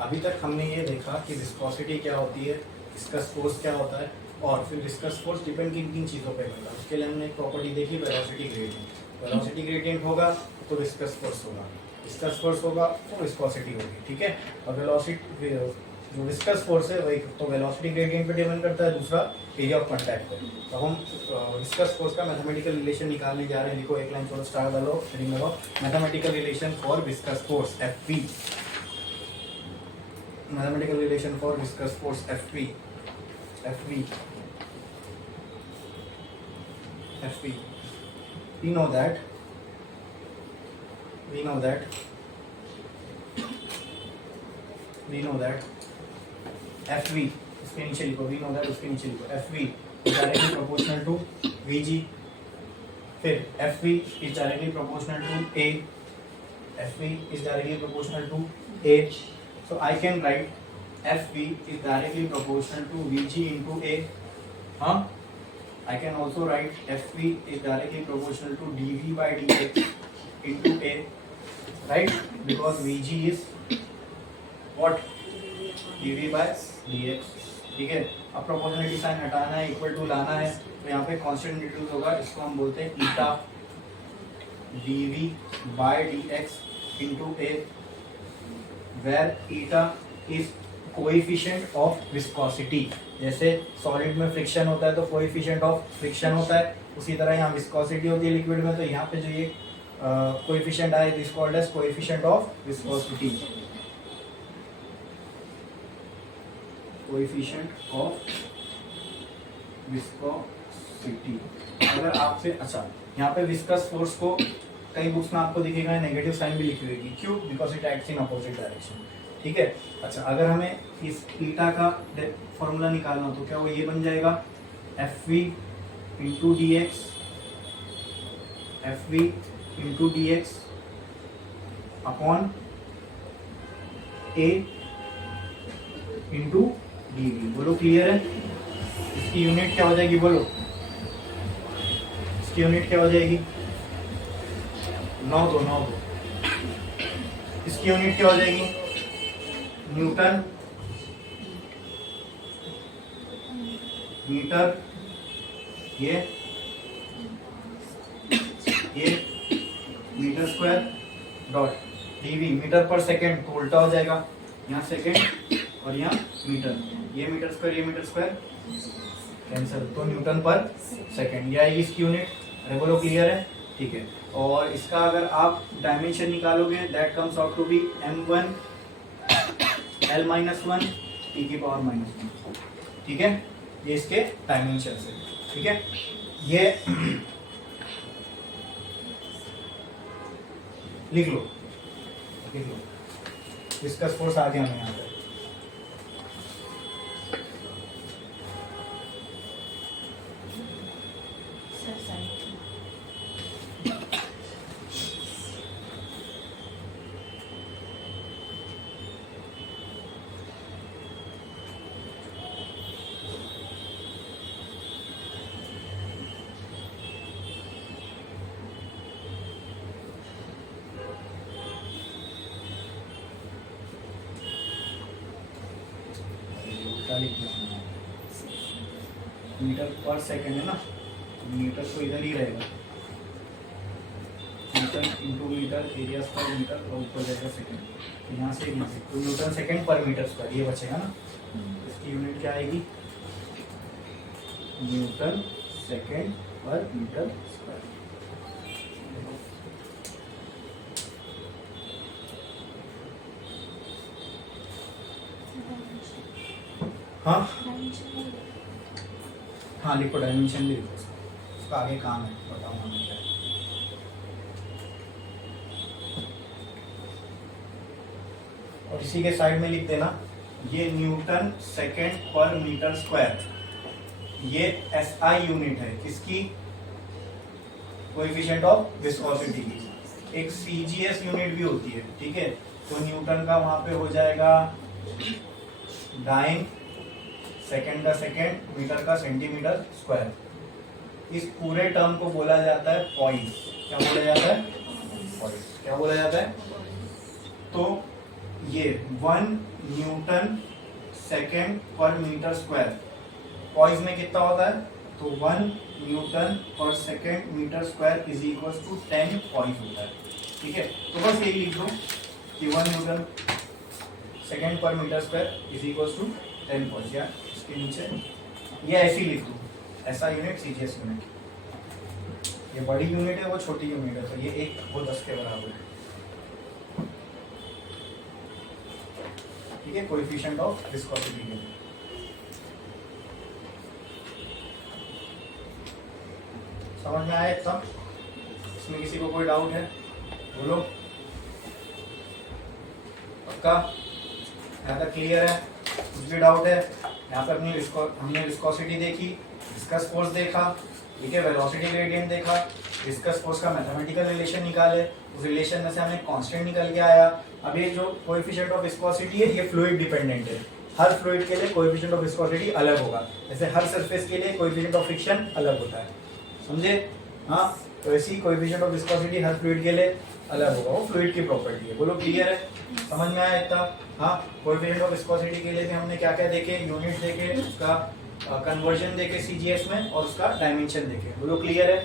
अभी तक हमने ये देखा कि विस्कोसिटी क्या होती है, विस्कस फोर्स क्या होता है, और फिर विस्कस फोर्स डिपेंड किन किन चीज़ों पे करता है। उसके लिए हमने एक प्रॉपर्टी देखी, वेलोसिटी ग्रेडियंट। वेलोसिटी ग्रेडियंट होगा तो विस्कस फोर्स होगा, विस्कस फोर्स होगा तो विस्कोसिटी होगी, ठीक है। और वेलोसिटी जो विस्कस फोर्स है वही तो वेलोसिटी ग्रेडियंट पे डिपेंड करता है, दूसरा एरिया ऑफ कांटेक्ट पे। तो हम विस्कस फोर्स का मैथमेटिकल रिलेशन निकालने जा रहे हैं। लिखो, एक लाइन छोड़ो, स्टार डालो, हेडिंग लगाओ, mathematical relation for viscous force FV, mathematical relation for viscous force FV, FV, FV. We know that FV, उसके नीचे लिखो, we know that उसके नीचे लिखो, FV is directly proportional to VG, फिर FV is directly proportional to A, FV is directly proportional to A, so I can write FV is directly proportional to VG into A, huh? I can also write FV is directly proportional to dV by dx into A, right? Because VG is what? dV by dx, ठीक है। अब proportionality sign हटाना है, equal to लाना है, तो यहाँ पे कांस्टेंट इंट्रोड्यूस होगा, इसको हम बोलते हैं ईटा dV by dx into A, where eta is coefficient of viscosity. जैसे सॉलिड में फ्रिक्शन होता है तो कोएफिशिएंट ऑफ फ्रिक्शन होता है, उसी तरह यहाँ विस्कोसिटी होती है लिक्विड में, तो यहाँ पे जो ये कोएफिशिएंट आए this called as coefficient of viscosity, coefficient of viscosity. अगर आपसे अच्छा, यहाँ पे विस्कस फोर्स को कई बुक्स में आपको दिखेगा नेगेटिव साइन भी लिखी हुई, क्यों? Because it acts in opposite direction, ठीक है। अच्छा, अगर हमें इस ईटा का फॉर्मूला निकालना हो तो क्या वो ये बन जाएगा, FV into dx, FV into dx upon A into dV। बोलो क्लियर है? इसकी यूनिट क्या हो जाएगी, बोलो इसकी यूनिट क्या हो जाएगी, 9 दो। इसकी यूनिट क्या हो जाएगी, न्यूटन मीटर, ये metre square dot dV metre पर सेकेंड, तो उल्टा हो जाएगा, यहाँ सेकेंड और यहाँ मीटर, ये मीटर स्क्वायर कैंसिल, तो न्यूटन पर सेकेंड, ये आएगी इसकी यूनिट। अरे बोलो क्लियर है? ठीक है। और इसका अगर आप डायमेंशन निकालोगे that comes out to be m1 L-1 t की पावर -1, ठीक है। ये इसके डायमेंशन है, ठीक है। ये लिख लो, डिस्कस फोर्स आ गया हमें यहाँ पे। मीटर पर सेकेंड है ना, मीटर तो इधर ही रहेगा, metre into metre, area square metre, और ऊपर जाएगा सेकेंड, यहाँ से तो न्यूटन सेकेंड पर मीटर स्क्वायर ये बचेगा ना। इसकी यूनिट क्या आएगी, न्यूटन सेकेंड पर मीटर स्क्वायर। हाँ लिखो, डायमेंशन भी लिखो, उसका आगे काम है, बताऊंगा मैं क्या है। और इसी के साइड में लिख देना, ये न्यूटन सेकेंड पर मीटर स्क्वायर, ये SI यूनिट है किसकी, कोएफिशिएंट ऑफ विस्कोसिटी की। एक CGS यूनिट भी होती है, ठीक है। तो न्यूटन का वहां पे हो जाएगा डाइन, सेकेंड का सेकेंड, मीटर का सेंटीमीटर स्क्वायर। इस पूरे टर्म को बोला जाता है पॉइस। क्या बोला जाता है, पॉइस। क्या बोला जाता है, तो ये 1 न्यूटन सेकेंड पर मीटर स्क्वायर, पॉइज में कितना होता है, तो 1 न्यूटन पर second metre square is equal to 10 poise होता है। ठीक है, तो बस यही लिख दो कि 1 न्यूटन सेकेंड पर metre square is equal to 10 poise, या इसके नीचे ये ऐसे ही लिख दो, ऐसा यूनिट सीजीएस यूनिट, ये बड़ी यूनिट है वो छोटी यूनिट है, तो ये 1 वो 10 के बराबर है। ठीक है, कोएफिशिएंट ऑफ विस्कोसिटी के लिए। समझ में आया इतना? इसमें किसी को कोई डाउट है बोलो, पक्का यहाँ तक क्लियर है? कुछ भी डाउट है? यहाँ पे हमने विस्कोसिटी देखी, विस्कस फोर्स देखा, ठीक है, वेलोसिटी ग्रेडियंट देखा, विस्कस फोर्स का मैथमेटिकल रिलेशन निकाले, उस रिलेशन में से हमने कांस्टेंट निकल के आया। अब ये जो कोएफिशिएंट ऑफ विस्कोसिटी है ये फ्लूइड डिपेंडेंट है, हर फ्लूइड के लिए कोएफिशिएंट ऑफ विस्कोसिटी अलग होगा, जैसे हर सरफेस के लिए कोएफिशिएंट ऑफ फ्रिक्शन अलग होता है, समझे? हाँ, तो ऐसी coefficient of viscosity her fluid के लिए अलग होगा, वो फ्लूइड की प्रॉपर्टी है। बोलो क्लियर है? समझ में आया इतना? हाँ, कोएफिशिएंट ऑफ विस्कोसिटी के लिए भी हमने क्या क्या देखे, यूनिट देखे, उसका कन्वर्जन देखे सीजीएस में, और उसका डायमेंशन देखे। बोलो क्लियर है?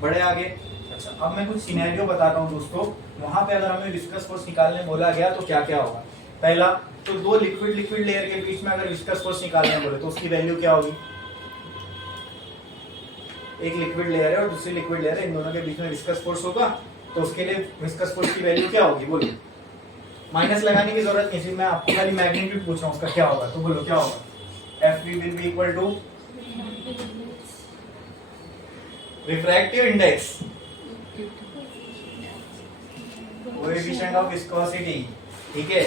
बढ़े आगे। अच्छा, अब मैं कुछ सिनेरियो बताता हूँ दोस्तों, वहां पे अगर हमें विस्कस फोर्स निकालने बोला गया तो क्या क्या होगा। पहला तो दो लिक्विड लेयर के बीच में अगर विस्कस फोर्स निकालने बोले तो उसकी वैल्यू क्या होगी, एक लिक्विड लेयर है और दूसरी लिक्विड लेयर है, इन दोनों के बीच में विस्कस फोर्स होगा, तो उसके लिए विस्कस फोर्स की वैल्यू क्या होगी, बोलो। माइनस लगाने की जरूरत नहीं, मैं आपको खाली मैग्नीट्यूड पूछ रहा हूँ उसका क्या होगा, तो बोलो क्या होगा। Fv will be equal to refractive index, coefficient of viscosity, ठीक है।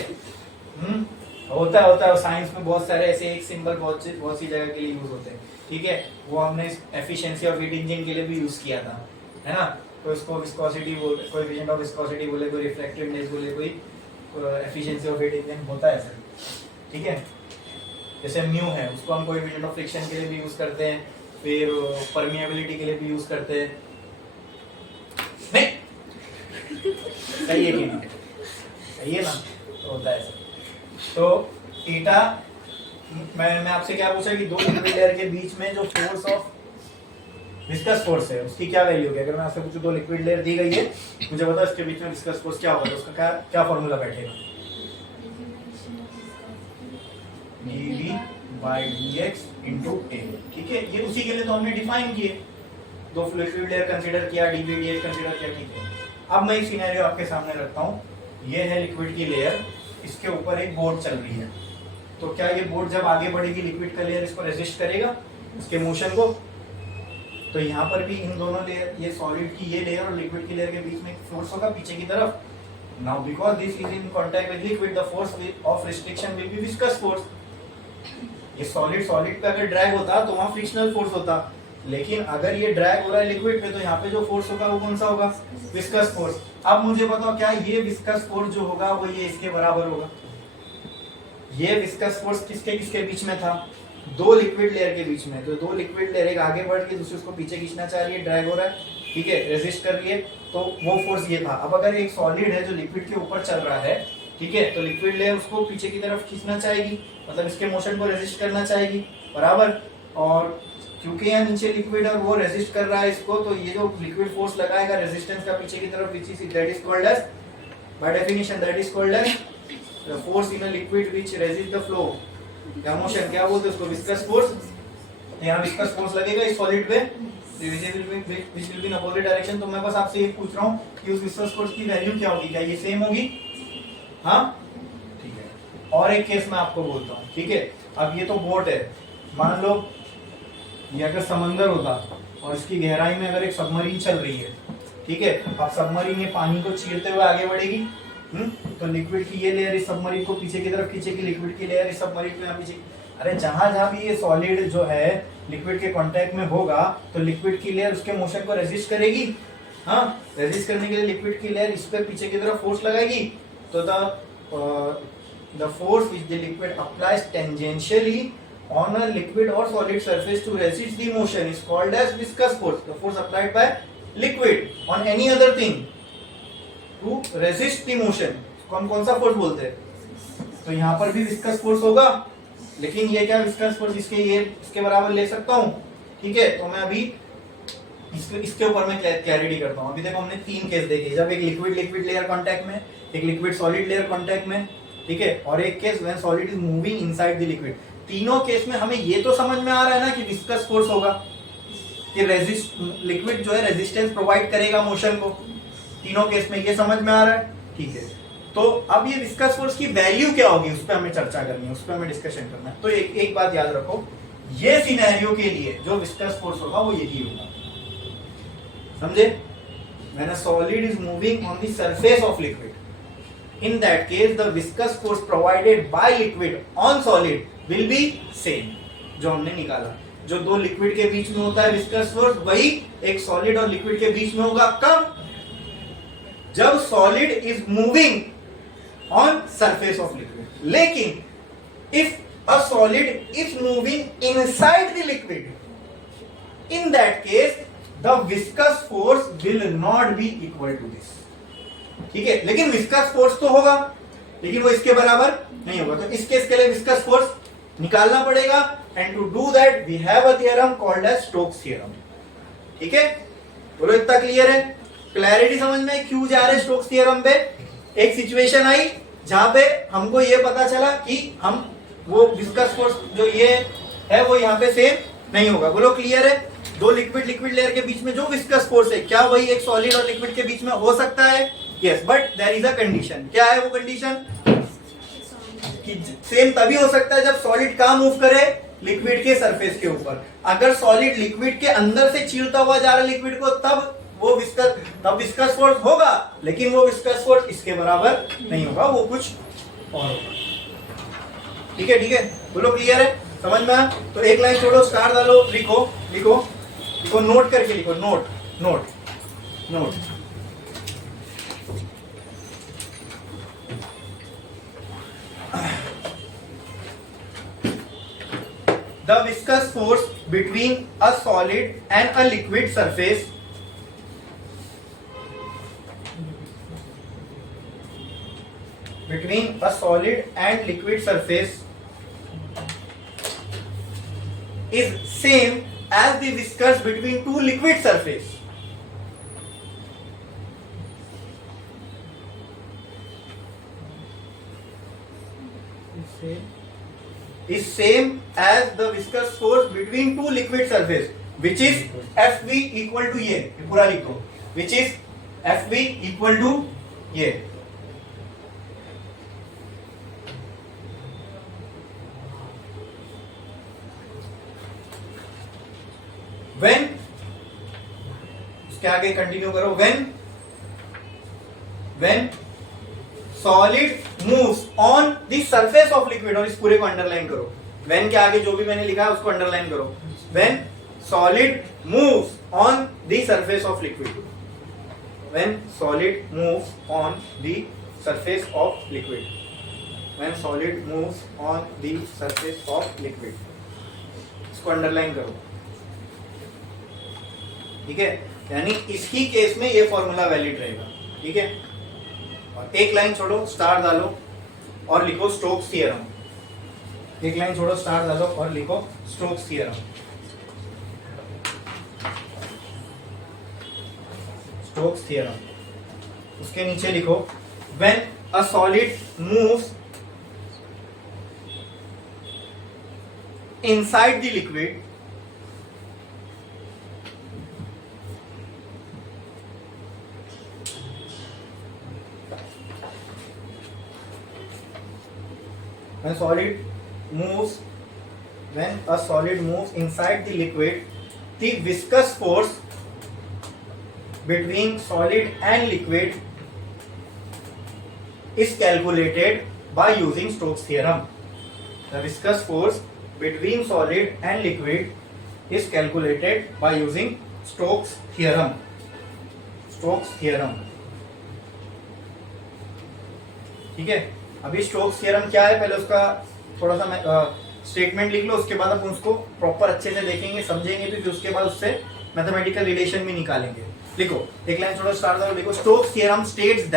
होता है साइंस में बहुत सारे ऐसे एक सिंबल बहुत सी जगह के लिए यूज होते हैं, ठीक है। वो हमने एफिशिएंसी ऑफ हीट इंजन के लिए भी यूज किया था, है ना। तो इसको विस्कोसिटी बोले, कोएफिशिएंट ऑफ विस्कोसिटी बोले, कोई रिफ्रैक्टिव इंडेक्स बोले, कोई एफिशिएंसी ऑफ हीट इंजन होता है सर, ठीक है। जैसे म्यू है, उसको हम कोएफिशिएंट ऑफ फ्रिक्शन के लिए भी यूज करते हैं, फिर परमिएबिलिटी के लिए भी यूज करते हैं। नहीं सही है कि नहीं? सही है ना, तो होता है सर। तो थीटा, मैं आपसे क्या पूछा कि दो लिक्विड लेयर के बीच में जो फोर्स ऑफ विस्कस फोर्स है उसकी क्या वैल्यू होगी। अगर मैं आपसे पूछूं दो लिक्विड लेयर दी गई है, मुझे बताओ इसके बीच में विस्कस फोर्स क्या होगा, तो उसका क्या फॉर्मूला बैठेगा, dV by dx into a, ठीक है। ये उसी के लिए तो हमने डिफाइन किए, दो लिक्विड लेयर कंसीडर किया, dV dx कंसीडर किया, ठीक है। अब मैं एक सिनेरियो आपके सामने रखता हूँ, ये है लिक्विड की लेयर, इसके ऊपर एक बोर्ड चल रही है, तो क्या ये बोर्ड जब आगे बढ़ेगी लिक्विड का लेयर इसको रेजिस्ट करेगा, इसके मोशन को। तो यहाँ पर भी इन दोनों लेयर, ये सॉलिड की ये लेयर और लिक्विड की लेयर के बीच में एक फोर्स होगा पीछे की तरफ। Now because this is in contact with liquid, the force of restriction will be viscous force. ये सॉलिड पे अगर ड्रैग होता तो वहां फ्रिक्शनल फोर्स होता, लेकिन अगर ये ड्रैग हो रहा है लिक्विड पे तो यहाँ पे जो फोर्स होगा वो कौन सा होगा, विस्कस फोर्स। अब मुझे बताओ क्या ये विस्कस फोर्स जो होगा वो ये इसके बराबर होगा। ये विस्कस फोर्स किसके किसके बीच में था, दो लिक्विड लेयर के बीच में। तो दो लिक्विड लेयर, एक आगे बढ़ के दूसरे उसको पीछे खींचना चाह रही है, ड्रैग हो रहा है, ठीक है, रेजिस्ट कर रही है, तो वो फोर्स ये था। अब अगर एक सॉलिड है जो लिक्विड के ऊपर चल रहा है, ठीक है, तो लिक्विड लेयर उसको पीछे की तरफ खींचना चाहेगी, मतलब इसके मोशन को रेजिस्ट करना चाहेगी, बराबर। और क्योंकि यहाँ नीचे लिक्विड और वो रेजिस्ट कर रहा है इसको, तो ये जो लिक्विड फोर्स लगाएगा रेजिस्टेंस का पीछे की तरफ, which is that is called as, by definition that is called as the force in a liquid which resist the flow या मोशन। क्या बोलते हैं उसको, विस्कस फोर्स। यहाँ विस्कस फोर्स लगेगा इस सॉलिड पे, which will be in opposite direction। तो मैं बस आपसे ये पूछ रहा हूँ कि उस विस्कस फोर्स की वैल्यू क्या होगी, क्या ये सेम होगी? हाँ, ठीक है। और एक केस मैं आपको बोलता हूँ, ठीक है। अब ये तो बोट है, मान लो ये अगर समंदर होता और इसकी गहराई में अगर एक सबमरीन चल रही है, ठीक है। अब सबमरीन ये पानी को चीरते हुए आगे बढ़ेगी, तो लिक्विड की ये लेयर इस सबमरीन को पीछे की तरफ खींचेगी, लिक्विड की लेयर इस सबमरीन को यहाँ पीछे। अरे जहां जहां भी ये सॉलिड जो है लिक्विड के कांटेक्ट में होगा, तो लिक्विड की लेयर उसके मोशन को रेजिस्ट करेगी। हाँ, रेजिस्ट करने के लिए लिक्विड की लेयर इस पे पीछे की तरफ फोर्स लगाएगी। तो the force which the liquid applies tangentially on a liquid or solid surface to resist the motion is called as viscous force. The force applied by liquid on any other thing to resist the motion, कौन सा force बोलते हैं, तो यहाँ पर भी viscous force होगा, लेकिन ये क्या विस्कस फोर्स इसके बराबर ले सकता हूँ। ठीक है, तो मैं अभी इसके ऊपर मैं क्लैरिटी करता हूँ। अभी देखो हमने 3 केस देखे, जब एक लिक्विड लेयर कांटेक्ट में, एक लिक्विड सॉलिड लेयर कांटेक्ट में, ठीक है, और एक case when solid is moving inside the liquid. तीनों केस में हमें ये तो समझ में आ रहा है ना कि विस्कस फोर्स होगा, कि लिक्विड जो है रेजिस्टेंस प्रोवाइड करेगा मोशन को। तीनों केस में ये समझ में आ रहा है। ठीक है, तो अब ये विस्कस फोर्स की वैल्यू क्या होगी, उस पर हमें चर्चा करनी है, उस पर हमें डिस्कशन करना है। तो एक बात याद रखो, ये सिनेरियो के लिए जो विस्कस फोर्स होगा वो यही होगा, समझे? When a solid is moving on the surface of liquid, in that case the viscous force provided by liquid on solid will be same। जो हमने निकाला, जो दो लिक्विड के बीच में होता है विस्कस फोर्स, वही एक सॉलिड और लिक्विड के बीच में होगा। कब? जब solid is moving on surface of liquid. लेकिन if a solid is moving inside the liquid, in that case the viscous force will not be equal to this. ठीक है, लेकिन विस्कस फोर्स तो होगा, लेकिन वो इसके बराबर नहीं होगा। तो इस केस के लिए विस्कस फोर्स निकालना पड़ेगा, and to do that we have a theorem called as Stokes theorem. ठीक है, बोलो इतना क्लियर है? क्लैरिटी समझ में क्यों जा रहे स्टोक्स थ्योरम पे? एक सिचुएशन आई जहां पे हमको ये पता चला कि हम वो विस्कस फोर्स जो ये है वो यहाँ पे सेम नहीं होगा। बोलो क्लियर है? दो लिक्विड लेयर के बीच में जो विस्कस फोर्स है, क्या वही एक सॉलिड और लिक्विड के बीच में हो सकता है? Yes, but there is a condition. क्या है वो कंडीशन? कि सेम तभी हो सकता है जब सॉलिड कहां मूव करे, लिक्विड के सरफेस के ऊपर। अगर सॉलिड लिक्विड के अंदर से चीरता हुआ जा रहा है लिक्विड को, तब विस्कस फोर्स होगा, लेकिन वो विस्कस फोर्स इसके बराबर नहीं होगा, वो कुछ और होगा। ठीक है, ठीक है, बोलो क्लियर है? समझ में आया? तो एक लाइन छोड़ो, स्टार डालो, लिखो लिखो लिखो, नोट करके लिखो, note note note. The viscous force between a solid and a liquid surface is same as the viscous between two liquid surface. Is same as the viscous force between two liquid surface, which is Fv equal to ये पूरा लिखो, which is Fv equal to ये। When उसके आगे continue करो, when solid moves on the surface of liquid, और इस पूरे को अंडरलाइन करो। व्हेन के आगे जो भी मैंने लिखा है उसको अंडरलाइन करो। When solid moves on the surface of liquid, when solid moves on the surface of liquid, when solid moves on the surface of liquid, इसको अंडरलाइन करो। ठीक है, यानी इसी केस में ये फॉर्मूला वैलिड रहेगा। ठीक है, और एक लाइन छोड़ो, स्टार डालो और लिखो स्टोक्स थ्योरम। एक लाइन छोड़ो, स्टार डालो और लिखो स्टोक्स थ्योरम। स्टोक्स थ्योरम, उसके नीचे लिखो when a solid moves inside the liquid, when a solid moves inside the liquid, the viscous force between solid and liquid is calculated by using Stokes theorem. The viscous force between solid and liquid is calculated by using Stokes theorem. Stokes theorem. ठीक है, अभी Stokes theorem क्या है, पहले उसका थोड़ा सा statement लिख लो, उसके बाद अपन उसको प्रॉपर अच्छे से देखेंगे, समझेंगे भी, फिर उसके बाद उससे मैथमेटिकल रिलेशन भी निकालेंगे। लिखो, एक लाइन थोड़ा स्टार्ट करो, लिखो Stokes theorem states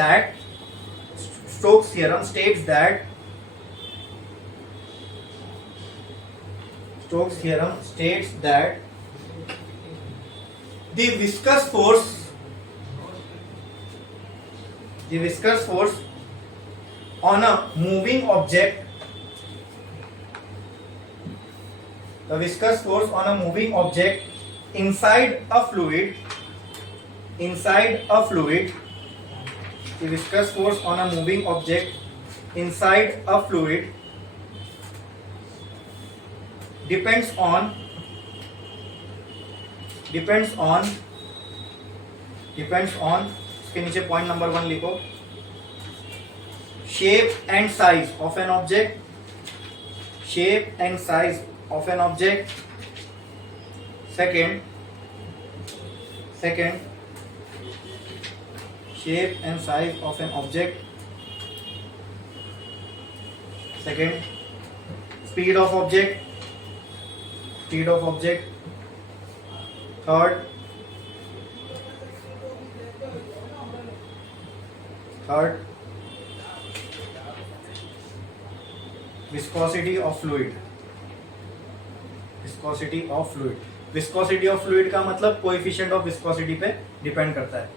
that Stokes theorem states that the viscous force on a moving object inside a fluid depends on इसके नीचे पॉइंट नंबर 1 लिखो, shape and size of an object, second shape and size of an object, second speed of object, third viscosity of fluid. Viscosity of fluid का मतलब coefficient of viscosity पे depend करता है,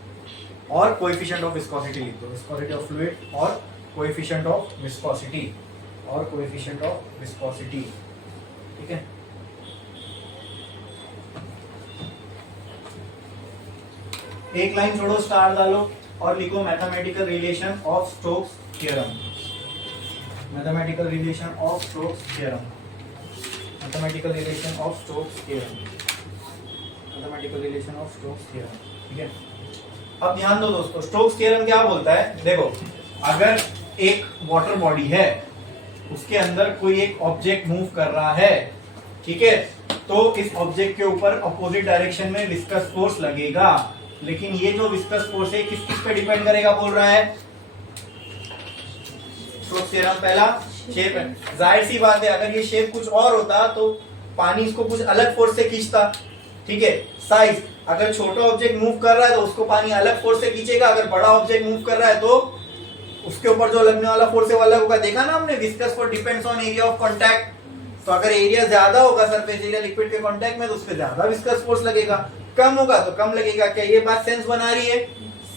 और coefficient of viscosity लिख दो, viscosity of fluid और coefficient of viscosity, ठीक है। एक लाइन छोड़ो, स्टार डालो और लिखो mathematical relation of Stokes theorem. Mathematical relation of Stokes theorem, ठीक है। अब ध्यान दो दोस्तों, स्टोक्स थ्योरम क्या बोलता है, देखो अगर एक वाटर बॉडी है, उसके अंदर कोई एक ऑब्जेक्ट मूव कर रहा है, ठीक है, तो इस ऑब्जेक्ट के ऊपर अपोजिट डायरेक्शन में विस्कस फोर्स लगेगा, लेकिन ये जो विस्कस फोर्स है किस पे डिपेंड करेगा बोल रहा है, स्टोक्स थ्योरम पहला शेप है। जाहिर सी बात है, अगर ये शेप कुछ और होता तो पानी इसको कुछ अलग फोर्स से खींचता, ठीक है। साइज, अगर छोटा ऑब्जेक्ट मूव कर रहा है तो उसको पानी अलग फोर्स से खींचेगा, अगर बड़ा ऑब्जेक्ट मूव कर रहा है तो उसके ऊपर जो लगने वाला फोर्स है वो अलग होगा। देखा ना हमने, viscous force depends on area of contact, तो अगर एरिया ज्यादा होगा सरफेस एरिया लिक्विड के कांटेक्ट में तो उस पर ज्यादा विस्कस फोर्स लगेगा, कम होगा तो कम लगेगा। क्या ये बात सेंस बना रही है?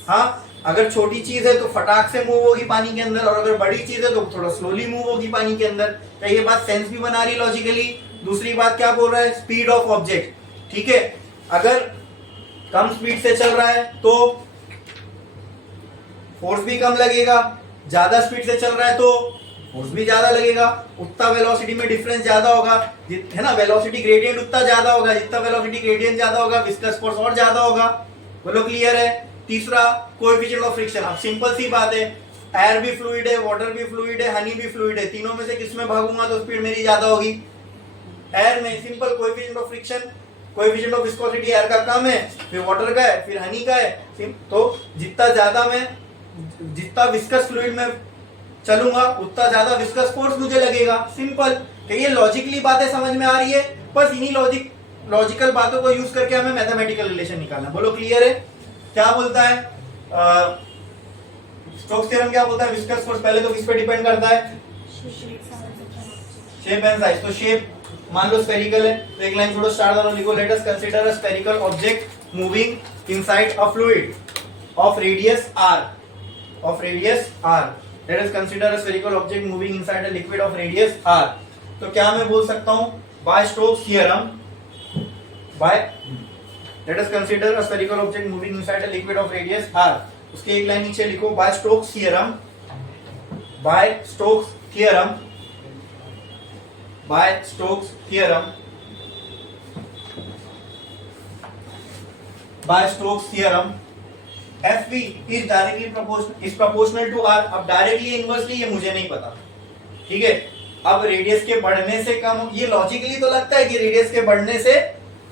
हाँ, अगर छोटी चीज है तो फटाक से मूव होगी पानी के अंदर, और अगर बड़ी चीज है तो थोड़ा स्लोली मूव होगी पानी के अंदर। क्या ये बात सेंस भी बना रही है लॉजिकली? दूसरी बात क्या बोल रहा है, स्पीड ऑफ ऑब्जेक्ट, ठीक है। अगर कम स्पीड से चल रहा है तो फोर्स भी कम लगेगा, ज्यादा स्पीड से चल रहा है तो फोर्स भी ज्यादा लगेगा। उतना वेलोसिटी में डिफरेंस ज्यादा होगा, है ना, वेलोसिटी ग्रेडियंट उतना ज्यादा होगा, जितना वेलोसिटी ग्रेडियंट ज्यादा होगा विस्कस फोर्स और ज्यादा होगा। बोलो क्लियर है? तीसरा कोएफिशिएंट ऑफ फ्रिक्शन। अब सिंपल सी बात है, एयर भी फ्लूइड है, वाटर भी फ्लूइड है, हनी भी फ्लूइड है, तीनों में से किसमें भागूंगा तो स्पीड मेरी ज्यादा होगी? एयर में। Simple coefficient of friction, coefficient of viscosity air का कम है, फिर वाटर का है, फिर हनी का है, तो जितना विस्कस फ्लूइड में चलूंगा उतना ज्यादा विस्कस फोर्स मुझे लगेगा। सिंपल। तो ये लॉजिकली बातें समझ में आ रही है, बस इन्हीं लॉजिकल बातों को यूज करके हमें मैथमेटिकल रिलेशन निकालना। बोलो क्लियर है? क्या बोलता है स्टोक्स थ्योरम? क्या बोलता है, विस्कस फोर्स पहले तो किस पे डिपेंड करता है? Shape and size. तो शेप मान लो स्फेरिकल है, तो एक लाइन छोड़ो, स्टार डालो, लिखो let us consider a spherical object moving inside a fluid of radius r, let us consider a spherical object moving inside a liquid of radius r। तो क्या मैं बोल सकता हूं, by Stokes theorem, let us consider a spherical object moving inside a liquid of radius r। उसके एक line नीचे लिखो, by Stokes theorem, Fv is directली proportional to r। अब डायरेक्टली इनवर्सली ये मुझे नहीं पता, ठीक है। अब रेडियस के बढ़ने से कम, ये लॉजिकली तो लगता है कि रेडियस के बढ़ने से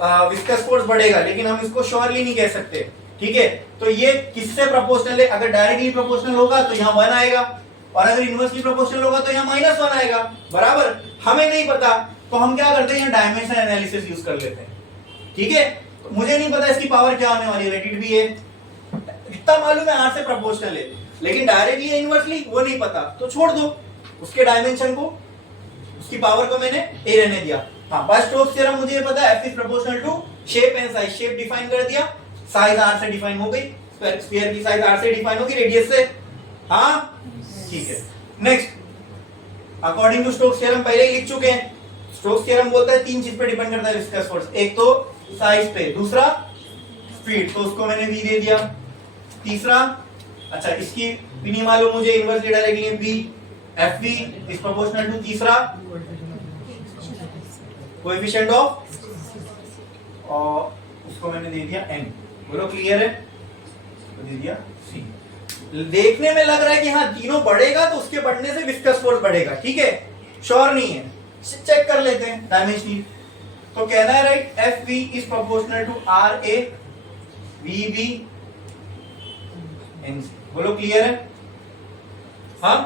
विस्कस फोर्स बढ़ेगा, लेकिन हम इसको श्योरली नहीं कह सकते, ठीक है। तो ये किससे प्रोपोर्शनल है? अगर डायरेक्टली प्रोपोर्शनल होगा तो यहाँ 1 आएगा, और अगर इनवर्सली प्रोपोर्शनल होगा तो यहाँ -1 आएगा, बराबर। हमें नहीं पता तो हम क्या करते हैं, यहाँ डायमेंशन एनालिसिस यूज कर लेते हैं, ठीक है। तो मुझे नहीं पता इसकी पावर क्या होने वाली है, लेट इट बी ए, इतना मालूम है r से प्रोपोर्शनल है, लेकिन डायरेक्टली या इनवर्सली वो नहीं पता, तो छोड़ दो उसके डायमेंशन को, उसकी पावर को मैंने a रहने दिया। हाँ, बस स्टोक्स थ्योरम मुझे ये पता है, F is proportional to shape and size. Shape define कर दिया, साइज r से डिफाइन हो गई, स्फीयर की साइज r से डिफाइन होगी, रेडियस से। हाँ ठीक है। Next, according to Stokes theorem पहले ही लिख चुके हैं। स्टोक्स थ्योरम बोलता है 3 चीज पे डिपेंड करता है विस्कस फोर्स, एक तो साइज पे, दूसरा स्पीड, तो उसको मैंने v दे दिया। तीसरा, अच्छा इसकी भी नहीं मालूम मुझे, inversely directly b Fv is proportional to तीसरा कोएफिशिएंट ऑफ, और उसको मैंने दे दिया n। बोलो क्लियर है? तो दे दिया c। देखने में लग रहा है कि हाँ तीनों बढ़ेगा तो उसके बढ़ने से विस्कस फोर्स बढ़ेगा, ठीक है, श्योर नहीं है, चेक कर लेते हैं डायमेंशनली। तो कहना है right, Fv is proportional to Ra Vb Nc। बोलो क्लियर है? हाँ,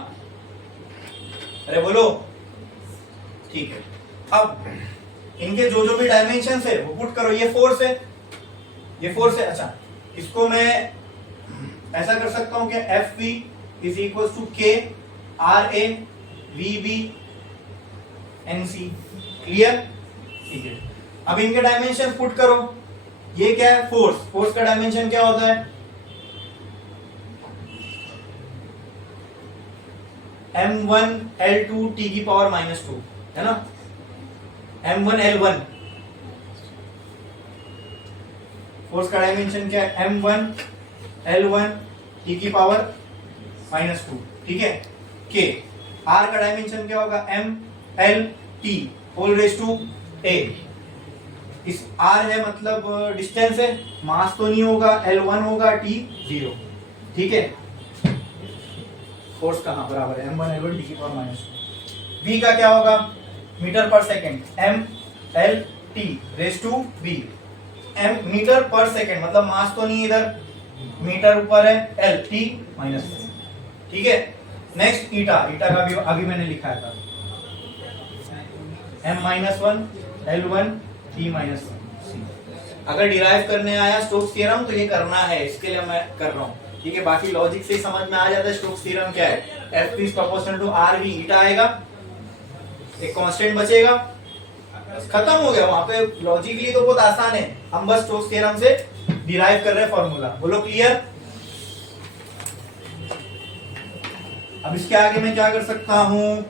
अरे बोलो, ठीक है। अब इनके जो जो भी डायमेंशंस है वो पुट करो। ये फोर्स है, ये फोर्स है। अच्छा, इसको मैं ऐसा कर सकता हूं कि Fv is equal to K Ra Vb Nc। Clear? ठीक है। अब इनके डायमेंशन पुट करो। ये क्या है? फोर्स। फोर्स का डायमेंशन क्या होता है? m1 L2 t की पावर -2, है ना? m1 L1 फोर्स का डायमेंशन क्या है? m1 L1 t की पावर -2, ठीक है। k r का डायमेंशन क्या होगा? m L t whole raise to a। इस r है मतलब डिस्टेंस है, मास तो नहीं होगा, L1 होगा, t 0, ठीक है। फोर्स कहां बराबर है? m1 L1 t की पावर -2। v का क्या होगा? मीटर पर second, m L t raise to v। m metre पर सेकंड मतलब मास तो नहीं इधर, मीटर ऊपर है, L t माइनस, ठीक है। नेक्स्ट ईटा, ईटा का भी अभी मैंने लिखा था, m-1 L1 t minus c। अगर डिराइव करने आया स्टोक्स थ्योरम तो ये करना है, इसके लिए मैं कर रहा हूँ, ठीक है। बाकी लॉजिक से ही समझ में आ जाता है स्टोक्स थ्योरम क्या है। F is proportional to R V, eta आएगा, एक कांस्टेंट बचेगा, खत्म हो गया। वहां पे लॉजिकली तो बहुत आसान है, हम बस स्टोक्स थ्योरम से डिराइव कर रहे हैं फॉर्मूला। बोलो क्लियर? अब इसके आगे मैं क्या कर सकता हूं?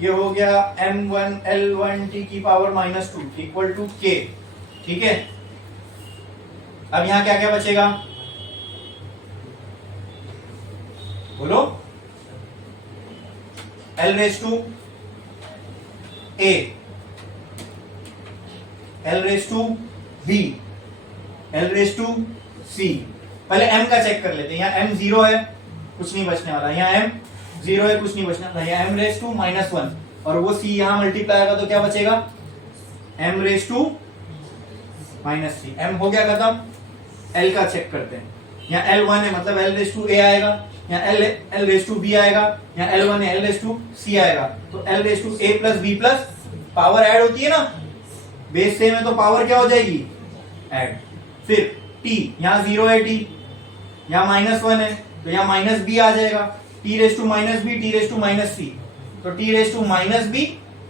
ये हो गया m1 L1 t की पावर -2 इक्वल टू k, ठीक है। अब यहां क्या क्या बचेगा? बोलो, L raise to a, L raise to b, L raise to c। पहले m का चेक कर लेते हैं। यहाँ m 0 है, कुछ नहीं बचने वाला। यहाँ m 0 है, कुछ नहीं बचने वाला। यहाँ m रेज टू -1 और वो c यहाँ मल्टीप्लाई होगा तो क्या बचेगा? m raise to -c। m हो गया खत्म। l का चेक करते हैं। यहाँ L1 है मतलब L रेज टू a आएगा, यहाँ L रेज टू b आएगा, यहाँ L1 है, L रेज टू c आएगा। तो L raise to a plus b plus power add होती है ना, बेस सेम है तो पावर क्या हो जाएगी? ऐड। फिर t, यहाँ 0 है t, यहाँ -1 है तो यहाँ -b आ जाएगा। t raise to -b, t raise to -c, तो t raise to -b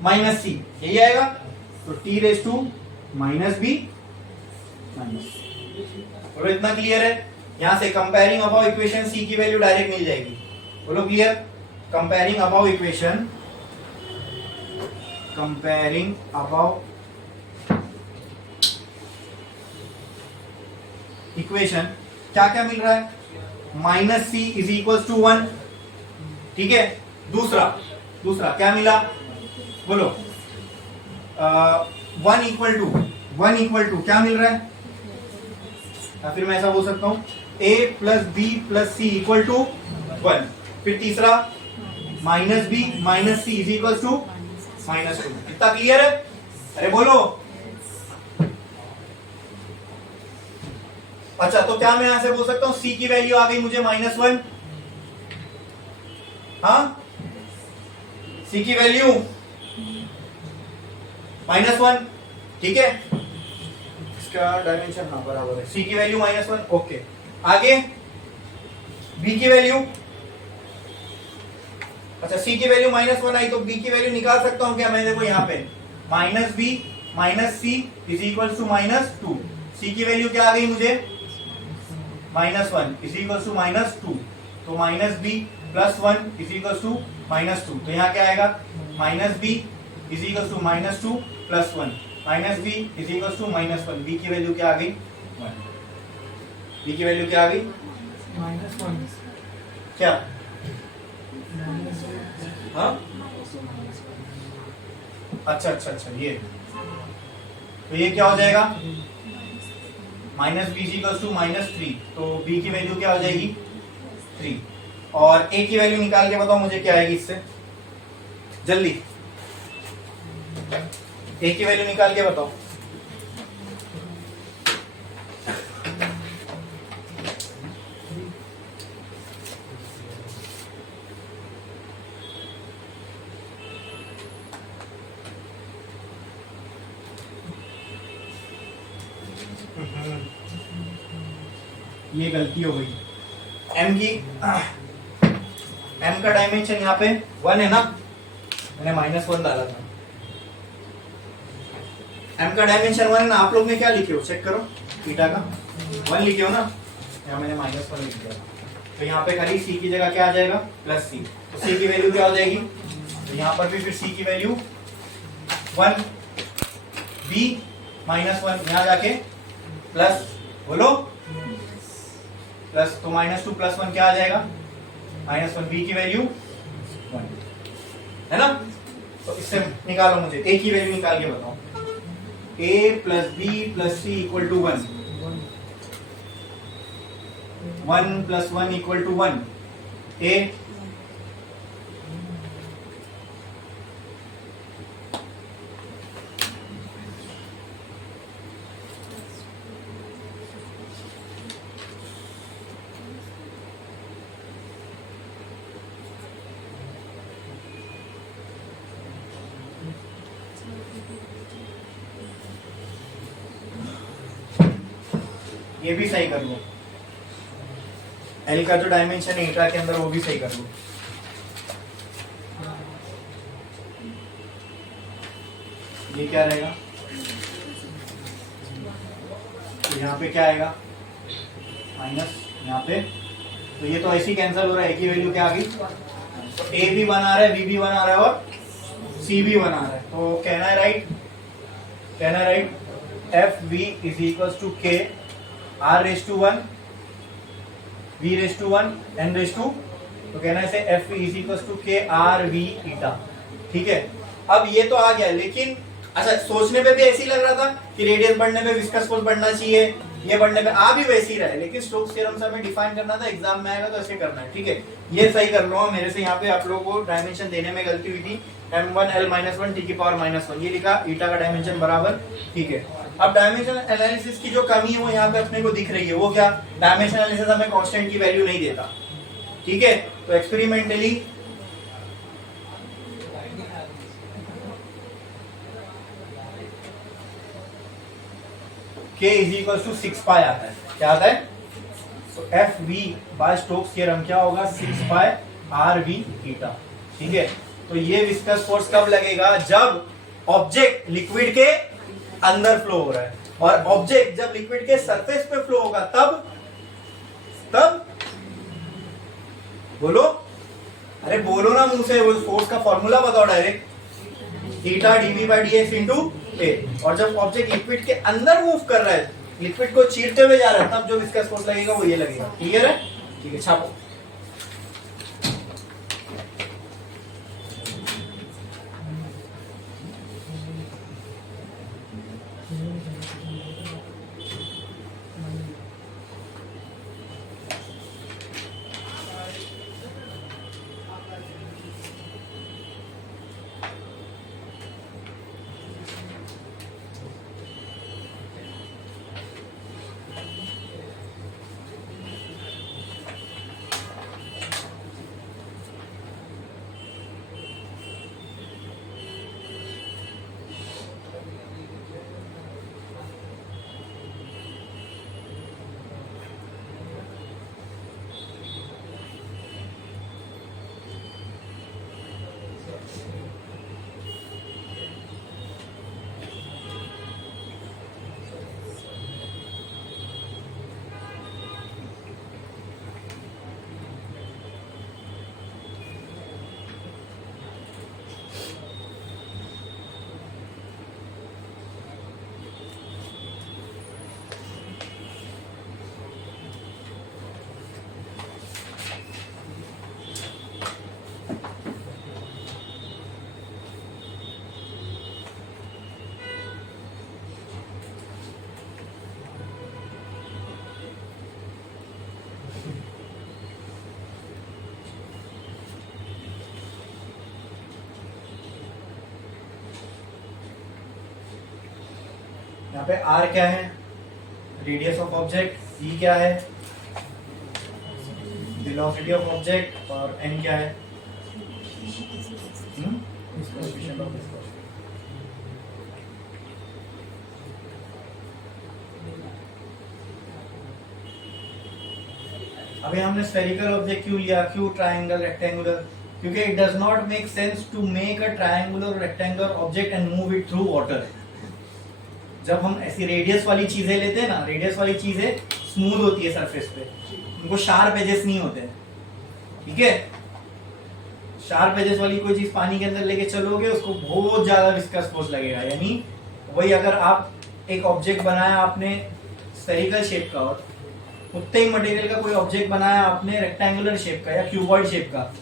-c यही आएगा। तो t raise to -b -c। बोलो इतना क्लियर है? यहां से कंपेयरिंग अबव इक्वेशन c की वैल्यू डायरेक्ट मिल जाएगी। बोलो clear? Comparing above equation, comparing above equation क्या क्या मिल रहा है? -c इज इक्वल टू 1, ठीक है। दूसरा क्या मिला? बोलो 1 इक्वल टू क्या मिल रहा है? या फिर मैं ऐसा बोल सकता हूं a plus b plus c equal to 1। फिर तीसरा -b minus c is equal to -2। कितना क्लियर है? अरे बोलो। अच्छा, तो क्या मैं यहां से बोल सकता हूं c की वैल्यू आ गई मुझे -1? हाँ, c की वैल्यू -1, ठीक है। इसका डायमेंशन हाँ बराबर है, c की वैल्यू -1, ओके। आगे b की वैल्यू, अच्छा c की वैल्यू -1 आई तो b की वैल्यू निकाल सकता हूं क्या मैं? देखो यहाँ पे -b minus C is equal to -2। C की वैल्यू क्या आ गई मुझे, -1 इज इक्वल टू -2। तो -b + 1 इज इक्वल टू -2। तो यहाँ क्या आएगा, -b is equal to -2 + 1, -b is equal to -1। b की वैल्यू क्या आ गई, 1। b की वैल्यू क्या आ गई, -1। क्या, हाँ अच्छा अच्छा अच्छा, ये तो ये क्या हो जाएगा, -b इज इक्वल टू -3। तो b की वैल्यू क्या हो जाएगी, 3। और a की वैल्यू निकाल के बताओ मुझे क्या आएगी इससे, जल्दी a की वैल्यू निकाल के बताओ। ये गलती हो गई, m की m का डायमेंशन यहाँ पे 1 है ना, मैंने -1 डाला था। m का डायमेंशन 1 है ना, आप लोग ने क्या लिखे हो चेक करो, थीटा का 1 लिखे हो ना, यहाँ मैंने -1 लिख दिया। तो यहाँ पे खाली c की जगह क्या आ जाएगा, +c। तो c की वैल्यू क्या हो जाएगी, तो यहाँ पर भी फिर c की वैल्यू 1, b -1 यहाँ जाके प्लस, बोलो प्लस, तो -2 + 1 क्या आ जाएगा, -1। b की वैल्यू 1 है ना। तो इससे निकालो मुझे a की वैल्यू निकाल के बताओ। a + b + c = 1, 1 + 1 = 1। a ये भी सही कर लो, एल का जो डायमेंशन है ईटा के अंदर वो भी सही कर लो। ये क्या रहेगा, तो यहाँ पे क्या आएगा, माइनस यहाँ पे, तो ये तो ऐसे ही कैंसिल हो रहा है, ए की वैल्यू क्या आ गई, तो ए भी बना रहा है, बी भी बना रहा है और सी भी बना रहा है। तो कहना है राइट, कहना है right, F V is equal to K r⁻1 v⁻1 n⁻2। तो कहना है F V is equal to K R V eta. ठीक है, अब ये तो आ गया, लेकिन अच्छा सोचने पे भी ऐसे ही लग रहा था कि रेडियस बढ़ने पे विस्कस फोर्स बढ़ना चाहिए, ये बढ़ने पे आ भी वैसे ही रहा है, लेकिन स्टोक्स थ्योरम से हमें डिफाइन करना था, एग्जाम में आएगा तो ऐसे करना है। ठीक है, ये सही कर लो, मेरे से यहाँ पे आप लोगों को डायमेंशन देने में गलती हुई थी, m1l-1 t⁻⁻1, ये लिखा ईटा का डायमेंशन बराबर। ठीक है, अब डायमेंशन एनालिसिस की जो कमी है वो यहाँ पे अपने को दिख रही है, वो क्या, डायमेंशन एनालिसिस हमें कांस्टेंट की वैल्यू नहीं देता। ठीक है, तो एक्सपेरिमेंटली k = 6 पाई आता है, क्या आता है, तो F V by Stokes theorem क्या होगा, 6 पाई आर वी ईटा। ठीक है, तो ये विस्कस फोर्स कब लगेगा, जब ऑब्जेक्ट लिक्विड के अंदर फ्लो हो रहा है, और ऑब्जेक्ट जब लिक्विड के सरफेस पे फ्लो होगा तब बोलो, अरे बोलो ना मुंह से, वो फोर्स का फॉर्मूला बताओ डायरेक्ट, थीटा dv/dx इंटू ए। और जब ऑब्जेक्ट लिक्विड के अंदर मूव कर रहा है, लिक्विड को चीरते हुए जा रहा है, तब जो विस्कस फोर्स लगेगा वो ये लगेगा। क्लियर है, ठीक है, छापो। यहाँ पे r क्या है, रेडियस ऑफ ऑब्जेक्ट, e क्या है, वेलोसिटी ऑफ ऑब्जेक्ट, और n क्या है, कोएफिशिएंट ऑफ विस्कोसिटी। अभी हमने स्फेरिकल ऑब्जेक्ट क्यों लिया, क्यों ट्रायंगल, रेक्टेंगुलर, क्योंकि it does not make sense to make a triangular rectangular object and move it through water. जब हम ऐसी रेडियस वाली चीजें लेते हैं ना, रेडियस वाली चीजें स्मूथ होती है सरफेस पे, उनको शार्प एजेस नहीं होते हैं, ठीक है। शार्प एजेस वाली कोई चीज पानी के अंदर लेके चलोगे उसको बहुत ज्यादा विस्कस फोर्स लगेगा। यानी वही अगर आप एक ऑब्जेक्ट बनाया आपने स्फेरिकल शेप का और उतने ही मटेरियल का कोई ऑब्जेक्ट बनाया आपने रेक्टेंगुलर शेप का या क्यूबॉइड शेप का,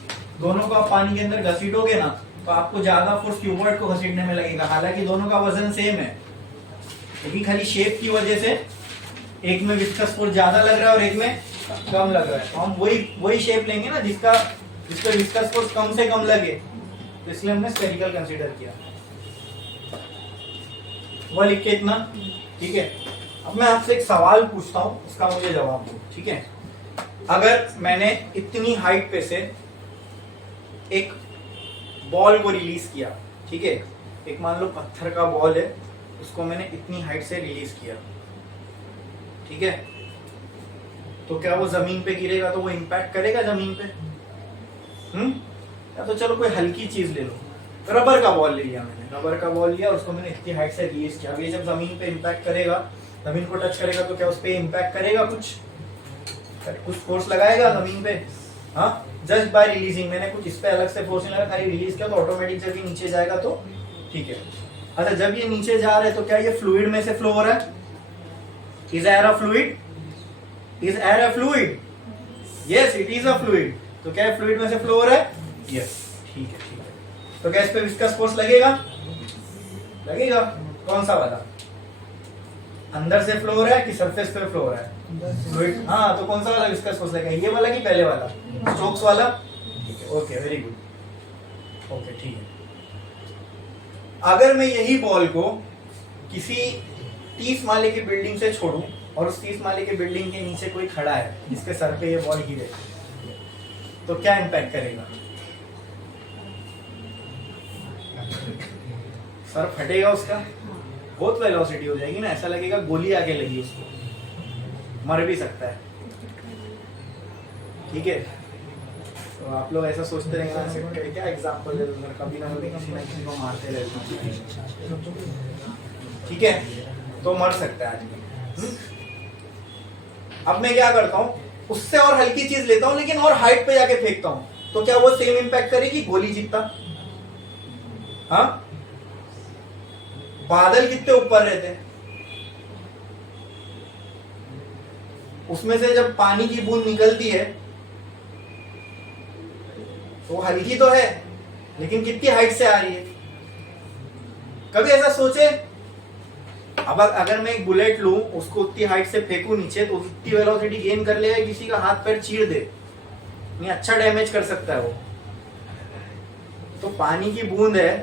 दोनों को आप पानी के अंदर घसीटोगे ना तो आपको ज्यादा फोर्स क्यूबॉइड को घसीटने में लगेगा, हालांकि दोनों का वजन सेम है, लेकिन खाली शेप की वजह से एक में विस्कस फोर्स ज्यादा लग रहा है और एक में कम लग रहा है। तो हम वही शेप लेंगे ना जिसका विस्कस फोर्स कम से कम लगे, तो इसलिए हमने स्फेरिकल कंसीडर किया। वह लिख के इतना, ठीक है। अब मैं आपसे एक सवाल पूछता हूं, उसका मुझे जवाब दो, ठीक है। अगर मैंने इतनी हाइट पे से एक बॉल को रिलीज किया, ठीक है, एक मान लो पत्थर का बॉल है, उसको मैंने इतनी हाइट से रिलीज किया, ठीक है, तो क्या वो जमीन पे गिरेगा तो वो इम्पैक्ट करेगा जमीन पे? या तो चलो कोई हल्की चीज ले लो, रबर का बॉल ले लिया मैंने, रबर का बॉल लिया, उसको मैंने इतनी हाइट से रिलीज किया। अब ये जब जमीन पे इम्पैक्ट करेगा, जमीन को टच करेगा, तो क्या उस पे इम्पैक्ट करेगा, कुछ फोर्स लगाएगा जमीन पे? हाँ, जस्ट बाय रिलीजिंग, मैंने कुछ इस पे अलग से फोर्स नहीं लगा, खाली रिलीज किया तो ऑटोमेटिक जब ये नीचे जाएगा तो ठीक है। अच्छा, जब ये नीचे जा रहा है तो क्या ये फ्लूइड में से फ्लो हो रहा है? Is air a fluid? Is air a fluid? Yes, it is a fluid. तो क्या फ्लूइड में से फ्लो हो रहा है? यस, ठीक है, ठीक है। तो क्या इस पे विस्कस फोर्स लगेगा? लगेगा। कौन सा वाला? अंदर से फ्लो हो रहा है कि सरफेस पे फ्लो हो रहा है? फ्लूइड। हाँ, तो कौन सा वाला विस्कस फोर्स लगेगा, ये वाला कि पहले वाला, स्टोक्स वाला? ठीक है, ओके, वेरी गुड, ओके, ठीक है। अगर मैं यही बॉल को किसी 30 माले की बिल्डिंग से छोड़ूं और उस 30 माले की बिल्डिंग के नीचे कोई खड़ा है जिसके सर पे ये बॉल गिरे, तो क्या इम्पैक्ट करेगा? सर फटेगा उसका, बहुत वेलोसिटी हो जाएगी ना, ऐसा लगेगा गोली आके लगी उसको, मर भी सकता है, ठीक है। तो आप लोग ऐसा सोचते रहेंगे क्या एग्जांपल दे दूं, कभी ना कभी किसी ना किसी को मारते रहते हैं, ठीक है, तो मर सकता है आदमी। अब मैं क्या करता हूँ, उससे और हल्की चीज लेता हूँ लेकिन और हाइट पे जाके फेंकता हूँ, तो क्या वो सेम इम्पैक्ट करेगी गोली जितना? हाँ, बादल कितने ऊपर रहते हैं, उसमें से जब पानी की बूंद निकलती है तो हल्की तो है लेकिन कितनी हाइट से आ रही है? कभी ऐसा सोचे? अब अगर मैं एक बुलेट लूं, उसको उतनी हाइट से फेंकूं नीचे, तो उतनी वेलोसिटी गेन कर लेगा, किसी का हाथ पैर चीर दे, नहीं अच्छा डैमेज कर सकता है वो। तो पानी की बूंद है,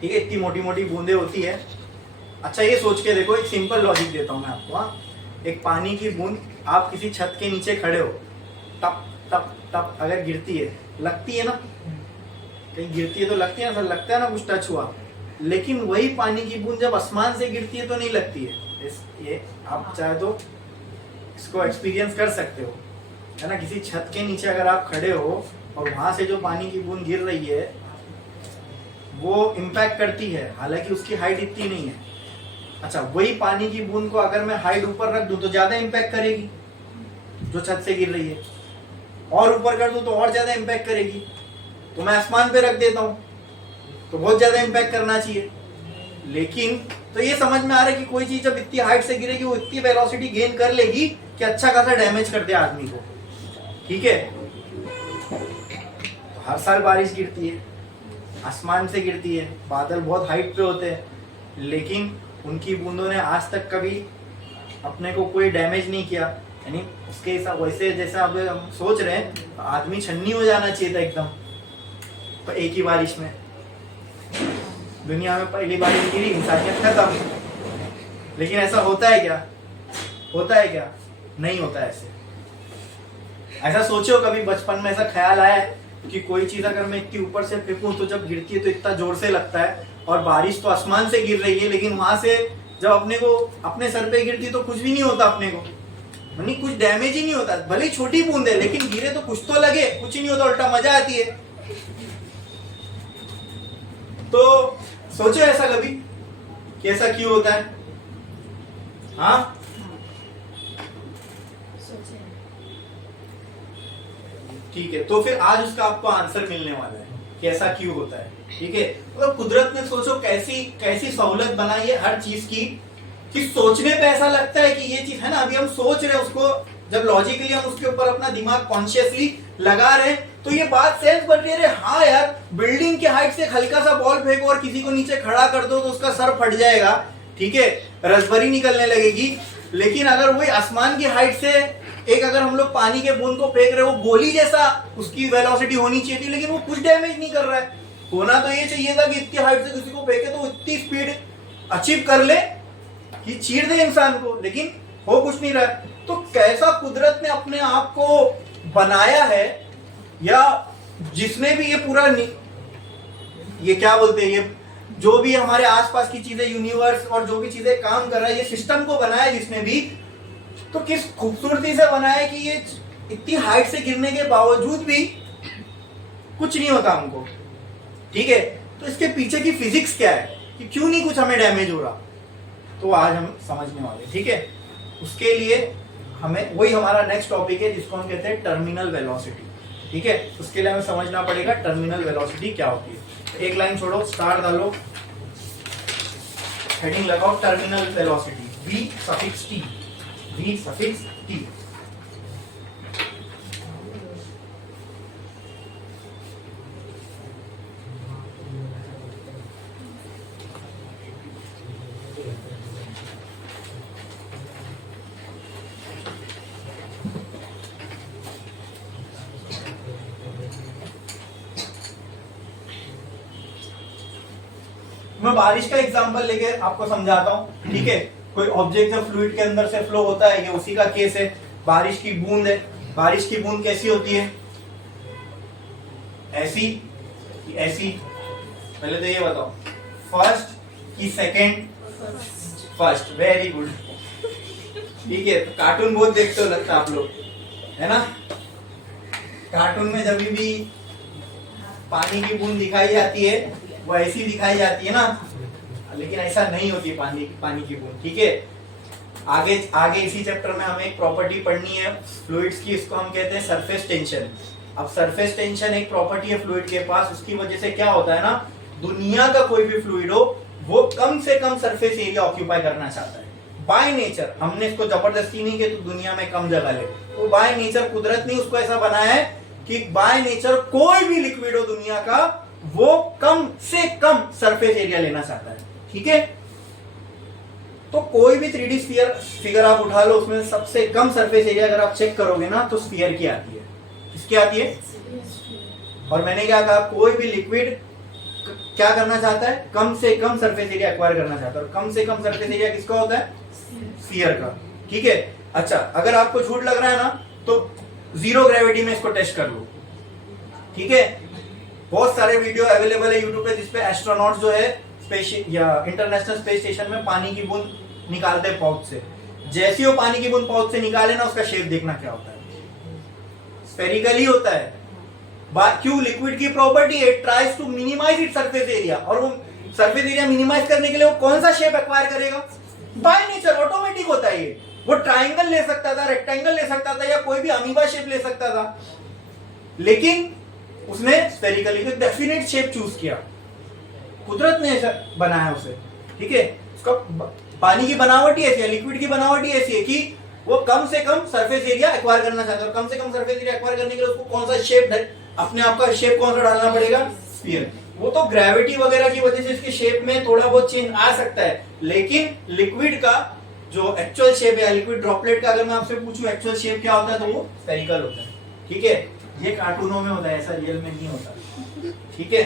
ठीक है, इतनी मोटी मोटी बूंदें होती है। अच्छा, ये सोच के देखो, एक सिंपल लॉजिक देता हूं मैं आपको। हाँ, एक पानी की बूंद, आप किसी छत के नीचे खड़े हो, टप टप टप अगर गिरती है, लगती है ना, कहीं गिरती है तो लगती है ना, सर लगता है ना कुछ टच हुआ, लेकिन वही पानी की बूंद जब आसमान से गिरती है तो नहीं लगती है। ये आप चाहे तो इसको एक्सपीरियंस कर सकते हो, है ना। किसी छत के नीचे अगर आप खड़े हो और वहां से जो पानी की बूंद गिर रही है वो इम्पैक्ट करती है, हालांकि उसकी हाइट इतनी नहीं है। अच्छा, वही पानी की बूंद को अगर मैं हाइट ऊपर रख दूं तो ज्यादा इम्पैक्ट करेगी जो छत से गिर रही है, और ऊपर कर दूं तो और ज्यादा इम्पैक्ट करेगी। तो मैं आसमान पे रख देता हूं तो बहुत ज्यादा इम्पैक्ट करना चाहिए। लेकिन तो ये समझ में आ रहा है कि कोई चीज जब इतनी हाइट से गिरेगी वो इतनी वेलोसिटी गेन कर लेगी कि अच्छा खासा डैमेज कर दे आदमी को, ठीक है। तो हर साल बारिश गिरती है, आसमान से गिरती है, बादल बहुत हाइट पे होते हैं, लेकिन उनकी बूंदों ने आज तक कभी अपने को कोई डैमेज नहीं किया। यानी उसके हिसाब वैसे जैसा अब हम सोच रहे हैं, आदमी छन्नी हो जाना चाहिए था एकदम, तो एक ही बारिश में। दुनिया में पहली बारिश गिरी, इंसानियत खत्म, लेकिन ऐसा होता है क्या? होता है क्या? नहीं होता है ऐसे। ऐसा सोचो कभी बचपन में ऐसा ख्याल आया है कि कोई चीज अगर मैं इतनी ऊपर से फेंकूं तो जब गिरती है तो इतना जोर से लगता है, और बारिश तो आसमान से गिर रही है लेकिन वहां से जब अपने को अपने सर पे गिरती तो कुछ भी नहीं होता अपने को, यानी कुछ डैमेज ही नहीं होता, भले ही छोटी बूंद है लेकिन गिरे तो कुछ तो लगे, कुछ ही नहीं होता, उल्टा मजा आती है। तो सोचो ऐसा कभी कि ऐसा क्यों होता है? हाँ, ठीक है, तो फिर आज उसका आपको आंसर मिलने वाला है कि ऐसा क्यों होता है। ठीक है, मतलब कुदरत ने सोचो कैसी कैसी सहूलत बनाई है हर चीज की, कि सोचने पे ऐसा लगता है कि ये चीज है ना, अभी हम सोच रहे हैं उसको, जब लॉजिकली हम उसके ऊपर अपना दिमाग कॉन्शियसली लगा रहे हैं तो ये बात सेंस बन रही है, हाँ यार बिल्डिंग के हाइट से हल्का सा बॉल फेंको और किसी को नीचे खड़ा कर दो तो उसका सर फट जाएगा, ठीक है, रसभरी निकलने लगेगी। लेकिन अगर वही आसमान की हाइट से एक अगर हम लोग पानी के बूंद को फेंक रहे हो, गोली जैसा उसकी वेलोसिटी होनी चाहिए थी लेकिन वो कुछ डैमेज नहीं कर रहा है। होना तो ये चाहिए था कि इतनी हाइट से किसी को फेंके तो इतनी स्पीड अचीव कर ले कि चीर दे इंसान को, लेकिन हो कुछ नहीं रहा है। तो कैसा कुदरत ने अपने आप को बनाया है, या जिसने भी ये पूरा ये क्या बोलते हैं, ये जो भी हमारे आसपास की चीजें, यूनिवर्स और जो भी चीजें काम कर रहा है, ये सिस्टम को बनाया जिसने भी, तो किस खूबसूरती से बनाया है कि ये इतनी हाइट से गिरने के बावजूद भी कुछ नहीं होता हमको। ठीक है, तो इसके पीछे की फिजिक्स क्या है कि क्यों नहीं कुछ हमें डैमेज हो रहा, तो आज हम समझने वाले। ठीक है, उसके लिए हमें वही हमारा नेक्स्ट टॉपिक है जिसको हम कहते हैं टर्मिनल वेलोसिटी। ठीक है, उसके लिए हमें समझना पड़ेगा टर्मिनल वेलोसिटी क्या होती है। एक लाइन छोड़ो, स्टार डालो, हेडिंग लगाओ terminal velocity, V suffix T, V suffix T। मैं बारिश का एग्जांपल लेके आपको समझाता हूँ। ठीक है, कोई ऑब्जेक्ट जब फ्लूइड के अंदर से फ्लो होता है, ये उसी का केस है। बारिश की बूंद है, बारिश की बूंद कैसी होती है? ऐसी, ऐसी। पहले तो ये बताओ, फर्स्ट की सेकंड? First, very good. ठीक है, तो कार्टून बहुत देखते हो लगता है आप लोग, है ना? कार्टून में जब भी पानी की बूंद दिखाई जाती है वो ऐसी दिखाई जाती है ना, लेकिन ऐसा नहीं होती पानी की बूंद। ठीक है, आगे आगे इसी चैप्टर में हमें एक प्रॉपर्टी पढ़नी है फ्लूइड्स की, इसको हम कहते हैं सरफेस टेंशन। अब सरफेस टेंशन एक प्रॉपर्टी है फ्लूइड के पास, उसकी वजह से क्या होता है ना, दुनिया का कोई भी फ्लूइड हो वो कम से कम सरफेस एरिया ऑक्यूपाई करना चाहता है बाय नेचर। हमने इसको जबरदस्ती नहीं कि तू दुनिया में कम जगह ले, वो बाय नेचर कुदरत ने उसको ऐसा बनाया है कि बाय नेचर कोई भी लिक्विड हो दुनिया का वो कम से कम सरफेस एरिया लेना चाहता है। ठीक है, तो कोई भी 3D स्फीयर फिगर आप उठा लो, उसमें सबसे कम सरफेस एरिया अगर आप चेक करोगे ना तो स्फीयर की आती है। किसकी आती है? और मैंने क्या कहा, कोई भी लिक्विड क्या करना चाहता है? कम से कम सरफेस एरिया एक्वायर करना चाहता है, और कम से कम सरफेस एरिया किसका होता है? स्फीयर का। ठीक है, अच्छा अगर आपको झूठ लग रहा है ना तो जीरो ग्रेविटी में इसको टेस्ट कर लो। ठीक है, बहुत सारे वीडियो अवेलेबल है यूट्यूब पे जिसपे एस्ट्रोनॉट जो है स्पेस या इंटरनेशनल स्पेस स्टेशन में पानी की बूंद निकालते हैं पाउच से। जैसी वो पानी की बूंद पाउच से निकाले ना, उसका शेप देखना क्या होता है, स्फेरिकल ही होता है। क्यों? लिक्विड की प्रॉपर्टी है, tries to minimize it surface area, और वो सरफेस एरिया मिनिमाइज करने के लिए वो कौन सा शेप एक्वायर करेगा? बाय नेचर ऑटोमेटिक होता है ये। वो ट्राइंगल ले सकता था, रेक्टेंगल ले सकता था, या कोई भी अमीबा शेप ले सकता था, लेकिन उसने स्फेरिकली एक डेफिनेट शेप चूज किया, कुदरत ने ऐसा बनाया उसे। ठीक है, उसका पानी की बनावट ही ऐसी है, लिक्विड की बनावट ही ऐसी है कि वो कम से कम सरफेस एरिया एक्वायर करना चाहता है, और कम से कम सरफेस एरिया एक्वायर करने के लिए उसको कौन सा शेप, अपने आप का शेप कौन सा डालना पड़ेगा? स्फीयर। वो तो ग्रेविटी वगैरह की वजह से इसके शेप में थोड़ा बहुत चेंज आ सकता है, लेकिन लिक्विड का जो एक्चुअल शेप है, लिक्विड ड्रॉपलेट का अगर मैं आपसे पूछूं एक्चुअल शेप क्या होता है तो वो स्फेरिकल होता है। ठीक है, ये कार्टूनों में होता है, ऐसा रियल में नहीं होता। ठीक है,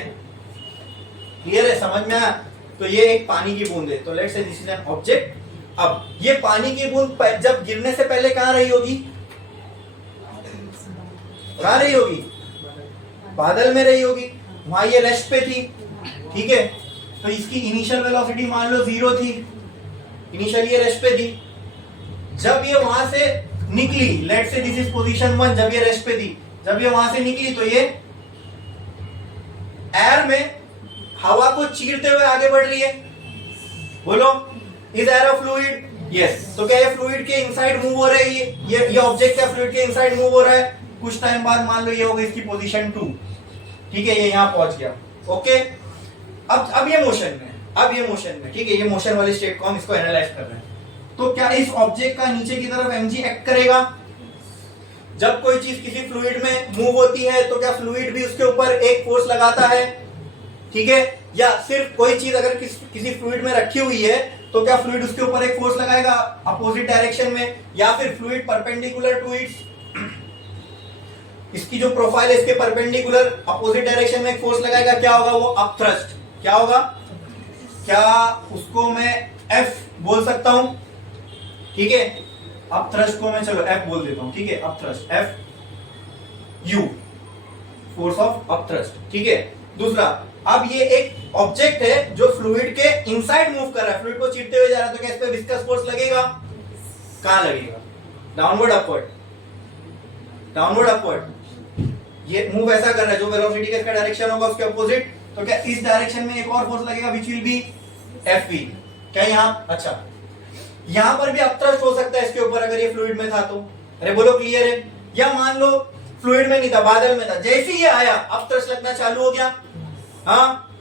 क्लियर है? समझ में आया? तो ये एक पानी की बूंद है, तो let's say this is an object अब ये पानी की बूंद जब गिरने से पहले कहां रही होगी? कहां रही होगी? बादल में रही होगी, वहां ये रेस्ट पे थी, ठीक है। तो इसकी इनिशियल वेलोसिटी मान लो 0 थी, इनिशियल ये रेस्ट पे थी। जब ये वहां से निकली, let's say this is position 1, जब ये रेस्ट पे थी, जब ये वहां से निकली तो ये एयर में हवा को चीरते हुए आगे बढ़ रही है। बोलो, is air a fluid? Yes. तो क्या ये फ्लूइड के इनसाइड मूव हो रही है? ये ऑब्जेक्ट क्या फ्लूइड के इनसाइड मूव हो रहा है? कुछ टाइम बाद मान लो ये हो गई इसकी पोजीशन 2, ठीक है, ये यहां पहुंच गया। ओके, अब ये मोशन में, अब ये मोशन में, ठीक है, ये मोशन वाली स्टेट को हम इसको एनालाइज कर रहे हैं। तो क्या इस ऑब्जेक्ट का नीचे की तरफ mg एक्ट करेगा? जब कोई चीज किसी फ्लूइड में मूव होती है तो क्या फ्लूइड भी उसके ऊपर एक फोर्स लगाता है? ठीक है, या सिर्फ कोई चीज अगर किसी फ्लूइड में रखी हुई है तो क्या फ्लूइड उसके ऊपर एक फोर्स लगाएगा अपोजिट डायरेक्शन में, या फिर फ्लूइड परपेंडिकुलर टू इट्स, इसकी जो प्रोफाइल है इसके परपेंडिकुलर अपोजिट डायरेक्शन में एक फोर्स लगाएगा? क्या होगा वो? अपथ्रस्ट। क्या होगा? क्या उसको मैं F बोल सकता हूं? ठीक है, अपथ्रस्ट को मैं चलो F बोल देता हूं, ठीक है, upthrust F U, force of upthrust, ठीक है। दूसरा, अब ये एक ऑब्जेक्ट है जो फ्लूइड के इनसाइड मूव कर रहा है, फ्लूइड को चीरते हुए जा रहा है, तो क्या इस पे विस्कस फोर्स लगेगा? कहां लगेगा? Downward upward, downward upward. ये मूव ऐसा कर रहा है, जो वेलोसिटी का इसका डायरेक्शन होगा उसके अपोजिट, तो क्या इस डायरेक्शन में एक और फोर्स लगेगा विच विल बी Fv। क्या यहां, अच्छा, यहां पर भी अपथ्रस्ट हो सकता है इसके ऊपर अगर ये फ्लूइड में था तो। अरे बोलो, क्लियर है? या मान लो फ्लूइड में नहीं था, बादल में था, जैसे ही ये आया अपथ्रस्ट लगना चालू हो गया। हाँ,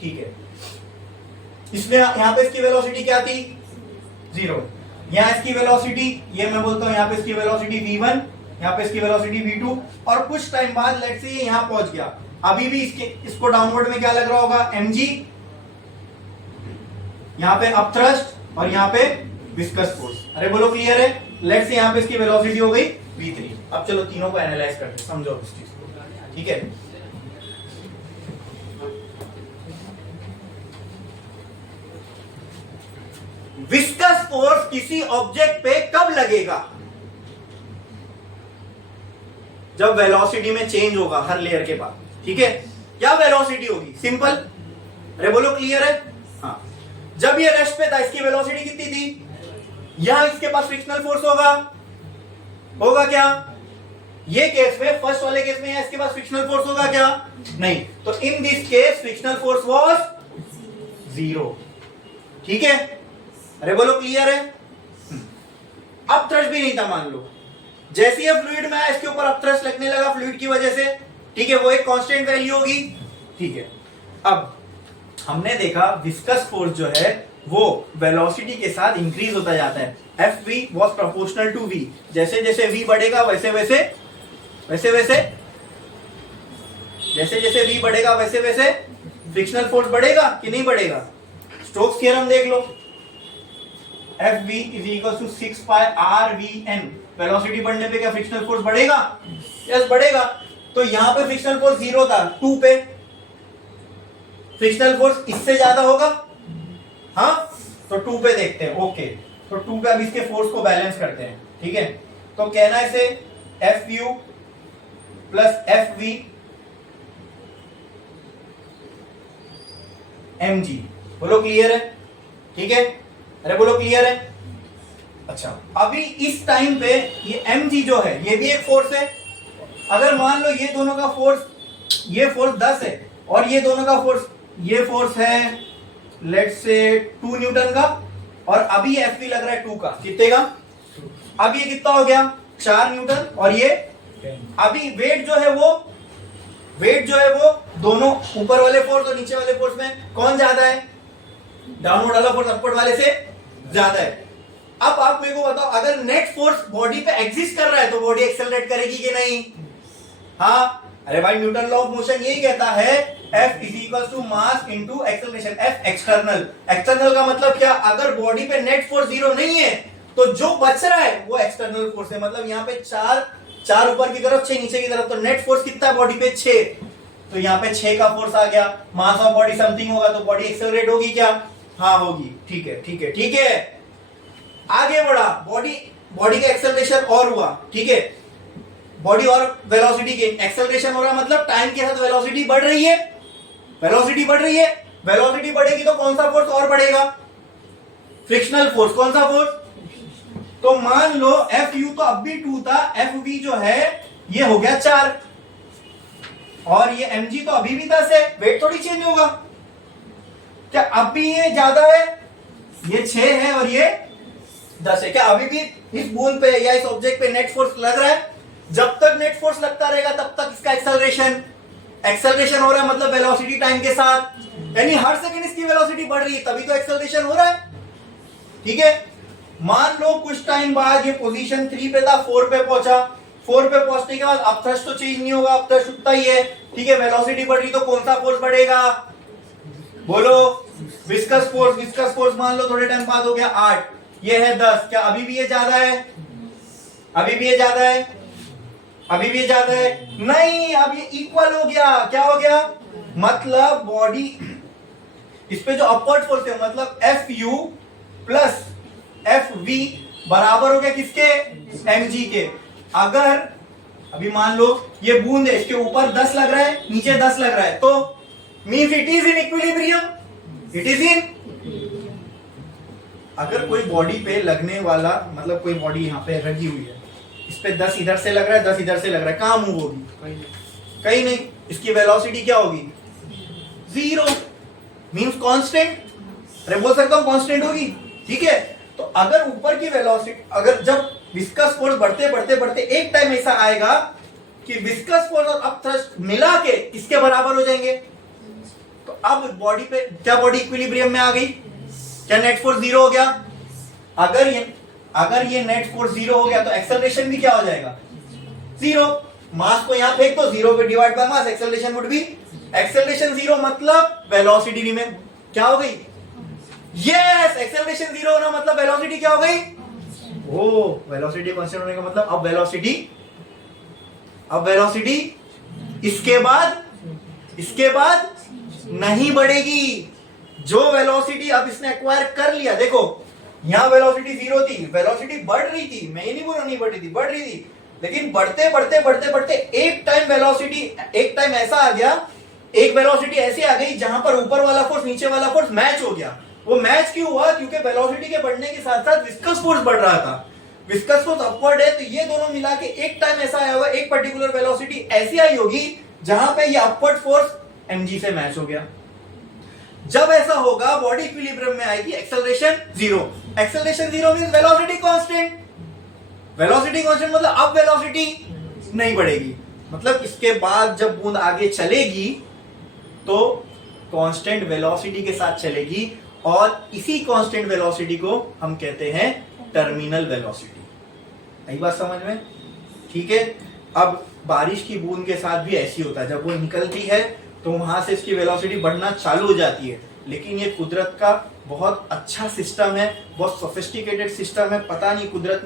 ठीक है, इसलिए यहां पे इसकी वेलोसिटी क्या थी? 0। यहां इसकी वेलोसिटी, ये मैं बोलता हूं यहां पे इसकी वेलोसिटी v1, यहां पे इसकी वेलोसिटी v2, और कुछ टाइम बाद लेट्स से ये यहां पहुंच गया, अभी भी इसको डाउनवर्ड में क्या लग रहा होगा? mg, यहां पे अपथ्रस्ट और यहां पे विस्कस फोर्स। अरे बोलो, क्लियर है? लेट्स से यहां पे इसकी वेलोसिटी हो गई v3। अब चलो तीनों को एनालाइज करते हैं, समझो इस चीज को, ठीक है। विस्कस फोर्स किसी ऑब्जेक्ट पे कब लगेगा? जब वेलोसिटी में चेंज होगा हर लेयर के बाद, ठीक है। क्या वेलोसिटी होगी? सिंपल। अरे बोलो, क्लियर है? हाँ, जब ये रेस्ट पे था इसकी वेलोसिटी कितनी थी? यहां इसके पास फ्रिक्शनल फोर्स होगा क्या? ये केस में, फर्स्ट वाले केस में इसके पास फ्रिक्शनल फोर्स होगा क्या? नहीं। तो in this case frictional force was 0, ठीक है। अरे बोलो, क्लियर है? अपथ्रस्ट भी नहीं था मान लो, जैसे ही फ्लूइड में आया इसके ऊपर अपथ्रस्ट लगने लगा फ्लूइड की वजह से, ठीक है, वो एक कांस्टेंट वैल्यू होगी, ठीक है। अब हमने देखा विस्कस फोर्स जो है वो वेलोसिटी के साथ इंक्रीज होता जाता है। Fv was proportional to v, जैसे जैसे v बढ़ेगा वैसे वैसे जैसे जैसे v बढ़ेगा वैसे वैसे फ्रिक्शनल फोर्स बढ़ेगा कि नहीं बढ़ेगा? स्टोक्स थ्योरम देख लो, Fv is equals to 6 pi RVN। Velocity बढ़ने पे क्या फ्रिक्शनल फोर्स बढ़ेगा? यस, बढ़ेगा। तो यहां पे फ्रिक्शनल फोर्स 0 था, 2 पे फ्रिक्शनल फोर्स इससे ज्यादा होगा, हाँ, तो 2 पे देखते हैं। ओके, तो 2 पे अब इसके फोर्स को बैलेंस करते हैं, ठीक है। तो कहना है इसे Fu प्लस Fv mg। बोलो, क्लियर है? ठीक है। अरे बोलो, क्लियर है? अच्छा, अभी इस टाइम पे ये mg जो है ये भी एक फोर्स है। अगर मान लो ये दोनों का फोर्स, ये फोर्स 10 है और ये दोनों का फोर्स, ये फोर्स है लेट्स से 2 न्यूटन का, और अभी Fv लग रहा है 2 का, कितने का? अब ये कितना हो गया? 4 न्यूटन, और ये अभी वेट जो है वो दोनों ऊपर वाले फोर्स और नीचे वाले फोर्स में कौन ज्यादा है? डाउनवर्ड वाला फोर्स अपवर्ड वाले से ज्यादा है। अब आप मेरे को बताओ, अगर नेट फोर्स बॉडी पे एग्जिस्ट कर रहा है तो बॉडी एक्सेलरेट करेगी कि नहीं? हाँ, अरे भाई, न्यूटन लॉ ऑफ मोशन यही कहता है F is equal to mass into acceleration. F external, external का मतलब क्या? अगर बॉडी पे नेट फोर्स 0 नहीं है तो जो बच रहा है वो एक्सटर्नल फोर्स है। मतलब यहाँ पे 4 ऊपर की तरफ, 6 नीचे की तरफ, तो नेट फोर्स कितना है बॉडी पे? 6। तो यहाँ पे 6 का फोर्स आ गया, मास ऑफ बॉडी समथिंग होगा, तो बॉडी एक्सेलरेट होगी क्या? हाँ, होगी। ठीक है, ठीक है, ठीक है। आगे बढ़ा, बॉडी का एक्सेलरेशन और हुआ, ठीक है, बॉडी और वेलोसिटी गेन, एक्सेलरेशन हो रहा मतलब टाइम के साथ वेलोसिटी बढ़ रही है, वेलोसिटी बढ़ रही है, वेलोसिटी बढ़ेगी तो कौन सा फोर्स और बढ़ेगा, फ्रिक्शनल फोर्स। कौन सा फोर्स? तो मान लो एफ यू तो अब भी 2 था, एफ वी जो है ये हो गया 4 और ये एम जी तो अभी भी 10 है, वेट थोड़ी चेंज होगा क्या? अब भी ये ज्यादा है, ये 6 है और ये 10 है, क्या अभी भी इस बूंद पे या इस ऑब्जेक्ट पे नेट फोर्स लग रहा है? जब तक नेट फोर्स लगता रहेगा तब तक इसका एक्सेलरेशन हो रहा है, मतलब वेलोसिटी टाइम के साथ, यानी हर सेकंड इसकी वेलोसिटी बढ़ रही है, तभी तो एक्सेलरेशन हो रहा है, ठीक है। मान लो कुछ टाइम बाद ये पोजीशन 3 पे था, 4 पे पहुंचा, 4 पे पहुंचने के बाद अब थ्रस्ट तो चेंज नहीं होगा, अब थ्रस्ट उतना ही है, ठीक है, वेलोसिटी बढ़ रही तो कौन सा फोर्स बढ़ेगा? बोलो, विस्कस फोर्स। विस्कस फोर्स मान लो थोड़े टाइम बाद हो गया 8, ये है 10, क्या अभी भी ये ज्यादा है? अभी भी ये ज्यादा है? अभी भी ये ज्यादा है? नहीं, अब ये इक्वल हो गया। क्या हो गया? मतलब बॉडी इस पे जो अपवर्ड फोर्स है, मतलब F U plus F V बराबर हो गया किसके? एम जी के। अगर अभी मान लो ये बूंद है, इसके ऊपर 10 लग रहा है, नीचे 10 लग रहा है, तो means it is in equilibrium, it is in. अगर कोई बॉडी पे लगने वाला, मतलब कोई बॉडी यहाँ पे लगी हुई है, इस पे 10 इधर से लग रहा है, 10 इधर से लग रहा है, कहां मूव होगी? कहीं नहीं। इसकी वेलोसिटी क्या होगी? 0, मीन्स कांस्टेंट। अरे बोल सकता हूं कांस्टेंट होगी, ठीक है। तो अगर ऊपर की वेलोसिटी, अगर जब विस्कस फोर्स बढ़ते बढ़ते बढ़ते एक टाइम ऐसा आएगा कि विस्कस फोर्स और अप थ्रस्ट मिला के इसके बराबर हो जाएंगे, तो अब बॉडी पे क्या, बॉडी इक्विलिब्रियम में आ गई? क्या नेट फोर्स 0 हो गया? अगर ये नेट फोर्स 0 हो गया तो एक्सेलरेशन भी क्या हो जाएगा? 0। मास को यहां फेंक दो, 0 पे divide by mass, acceleration would be, acceleration 0 मतलब वेलोसिटी रिमेन क्या हो गई? यस, एक्सेलरेशन 0 होना मतलब वेलोसिटी क्या हो गई? ओ, वेलोसिटी कांस्टेंट होने का मतलब अब वेलोसिटी इसके बाद नहीं बढ़ेगी। जो वेलोसिटी अब इसने एक्वायर कर लिया, देखो यहां वेलोसिटी 0 थी, वेलोसिटी बढ़ रही थी, मैं ये नहीं बोल रहा नहीं बढ़ रही थी, बढ़ रही थी, लेकिन बढ़ते बढ़ते बढ़ते बढ़ते एक टाइम ऐसा आ गया, एक वेलोसिटी ऐसी आ गई जहां पर ऊपर वाला फोर्स नीचे वाला फोर्स मैच हो गया। वो मैच क्यों हुआ? क्योंकि वेलोसिटी के बढ़ने के साथ साथ विस्कस फोर्स बढ़ रहा था। विस्कस फोर्स अपवर्ड है, तो ये दोनों मिला के एक टाइम ऐसा आया होगा, एक पर्टिकुलर वेलोसिटी ऐसी आई होगी जहां पे ये अपवर्ड फोर्स mg से मैच हो गया। जब ऐसा होगा बॉडी इक्विलिब्रियम में आएगी, acceleration 0। Acceleration 0 means velocity constant. Velocity constant मतलब अब वेलोसिटी नहीं बढ़ेगी, मतलब इसके बाद जब बूंद आगे चलेगी तो कांस्टेंट वेलोसिटी के साथ चलेगी, और इसी कांस्टेंट वेलोसिटी को हम कहते हैं टर्मिनल वेलोसिटी। यही बात समझ में? ठीक है। अब बारिश की बूंद के साथ भी ऐसी होता है, जब वो निकलती है तो वहां से इसकी वेलोसिटी बढ़ना चालू हो जाती है, लेकिन ये कुदरत का बहुत अच्छा सिस्टम है, बहुत सोफिस्टिकेटेड सिस्टम है। पता नहीं कुदरत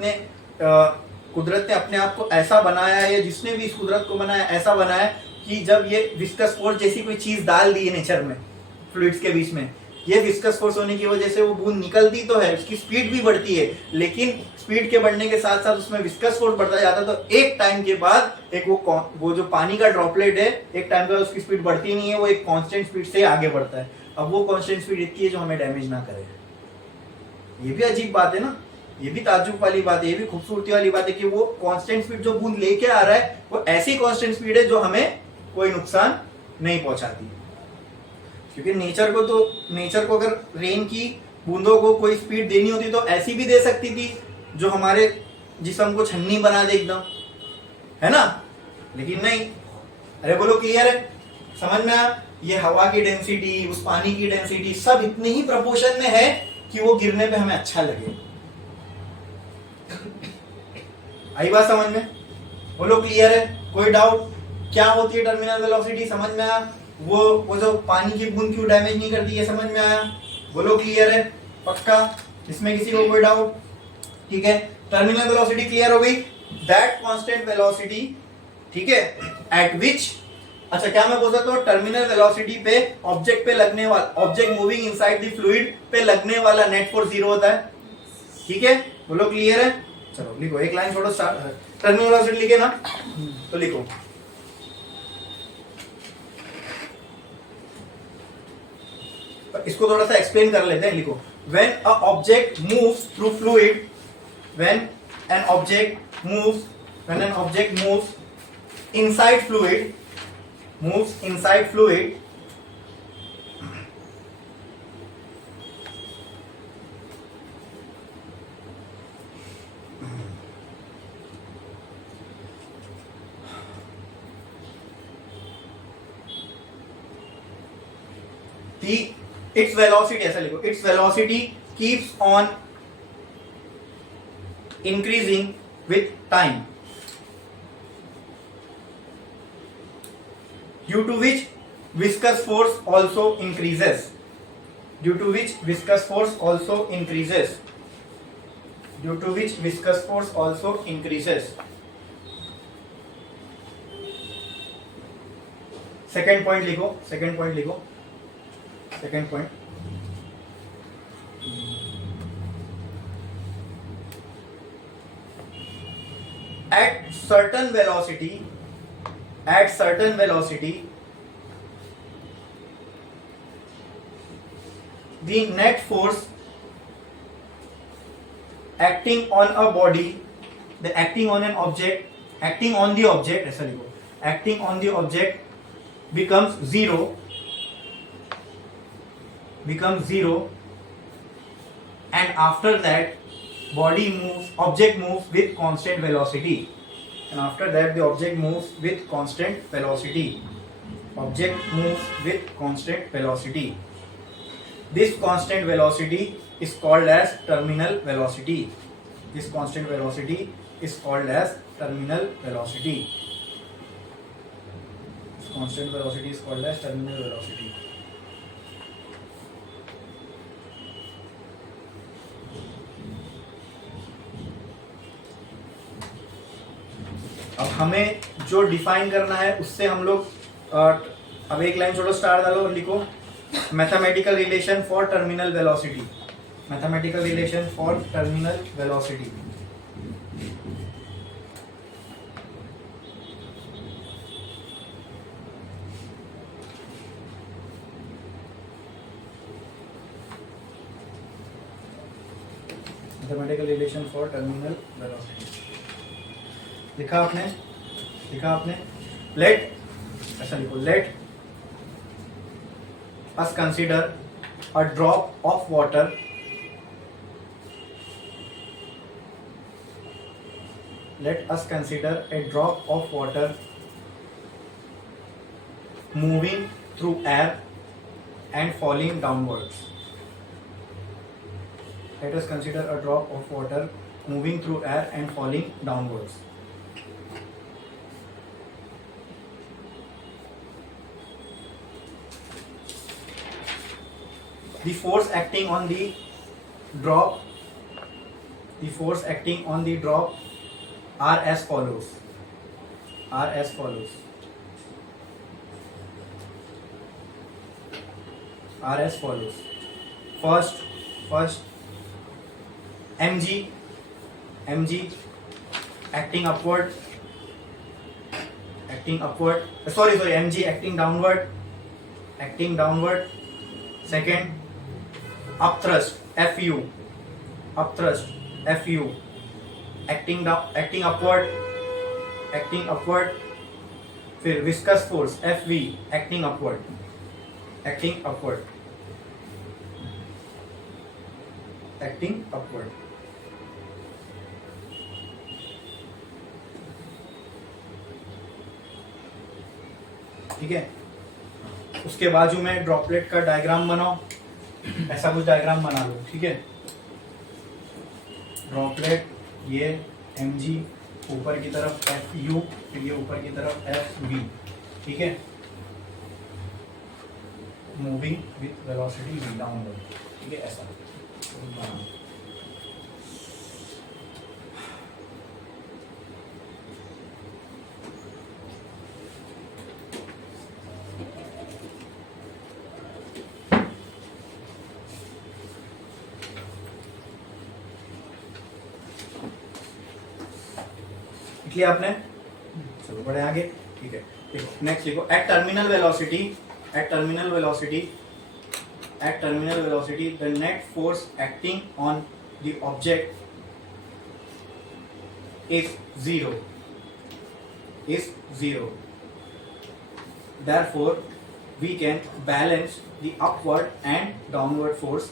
ने अपने आप को ऐसा बनाया है, या जिसने भी इस कुदरत को बनाया ऐसा बनाया कि जब ये विस्कस फोर्स जैसी कोई चीज डाल दी है नेचर में, फ्लूइड्स के बीच में, ये विस्कस फोर्स होने की वजह से वो बूंद निकलती तो है, उसकी स्पीड भी बढ़ती है, लेकिन स्पीड के बढ़ने के साथ साथ उसमें विस्कस फोर्स बढ़ता जाता है। तो एक टाइम के बाद एक वो जो पानी का ड्रॉपलेट है, एक टाइम के बाद उसकी स्पीड बढ़ती नहीं है, वो एक कांस्टेंट स्पीड से आगे बढ़ता है। अब वो कांस्टेंट स्पीड इतनी है जो हमें डैमेज ना करे। ये भी अजीब बात है ना, ये भी ताज्जुब वाली बात है, ये भी खूबसूरती वाली बात है कि वो कांस्टेंट स्पीड जो बूंद लेके आ रहा है वो ऐसी कांस्टेंट स्पीड है जो हमें कोई नुकसान नहीं पहुंचाती। क्योंकि नेचर को अगर रेन की बूंदों को कोई स्पीड देनी होती तो ऐसी भी दे सकती थी जो हमारे जिस्म को छन्नी बना दे एकदम, है ना, लेकिन नहीं। अरे बोलो क्लियर है? समझ में आया? ये हवा की डेंसिटी, उस पानी की डेंसिटी सब इतने ही प्रपोर्शन में है कि वो गिरने पे हमें अच्छा लगे। आई बात समझ में? बोलो क्लियर है? कोई डाउट? क्या होती है टर्मिनल वेलोसिटी? समझ में आया? वो जो पानी की बूंद क्यों डैमेज नहीं करती है, समझ में आया? बोलो क्लियर है? पक्का? इसमें किसी को कोई डाउट? ठीक है, टर्मिनल वेलोसिटी क्लियर हो गई। दैट कांस्टेंट वेलोसिटी, ठीक है, एट विच, अच्छा क्या मैं बोल सकता हूँ टर्मिनल वेलोसिटी पे ऑब्जेक्ट पे लगने वाला, object moving inside the fluid पे लगने वाला नेट फोर्स 0 होता है। ठीक है, बोलो क्लियर है। चलो लिखो, एक लाइन छोड़ो, टर्मिनल वेलोसिटी लिखे ना, तो लिखो इसको थोड़ा सा एक्सप्लेन कर लेते हैं। लिखो, when a object moves through fluid, when an object moves, when an object moves inside fluid, moves inside fluid, its velocity, ऐसा लिखो, its velocity keeps on increasing with time, due to which viscous force also increases, due to which viscous force also increases, due to which viscous force also increases. Second point लिखो, second point लिखो, second point, at certain velocity, at certain velocity, the net force acting on a body, the acting on an object, acting on the object, ऐसा लिखो, acting on the object becomes zero, becomes zero, and after that body moves, object moves with constant velocity, and after that the object moves with constant velocity, object moves with constant velocity. This constant velocity is called as terminal velocity, this constant velocity is called as terminal velocity, this constant velocity is called as terminal velocity. अब हमें जो define करना है उससे हम लोग अब एक लाइन छोड़ो, स्टार डालो और लिखो, mathematical relation for terminal velocity, mathematical relation for terminal velocity. Mathematical relation for terminal velocity लिखा आपने, लिखा आपने। लेट, ऐसा लिखो, let us consider a drop of water, let us consider a drop of water moving through air and falling downwards. Let us consider a drop of water moving through air and falling downwards. The force acting on the drop, the force acting on the drop are as follows, are as follows, are as follows. First mg acting upward, sorry mg acting downward, second upthrust fu, acting upward, फिर viscous force fv acting upward, ठीक है। उसके बाजू में droplet का diagram बनाओ, ऐसा कुछ डायग्राम बना लो, ठीक है। ड्रॉपलेट ये mg, ऊपर की तरफ fu, फिर ये ऊपर की तरफ fv, ठीक है, moving with velocity v downward, ठीक है, ऐसा बनाओ। लिया आपने? चलो बढ़े आगे। ठीक है, देखो नेक्स्ट लिखो, at terminal velocity the net force acting on the object is zero. Therefore, we can balance the upward and downward force.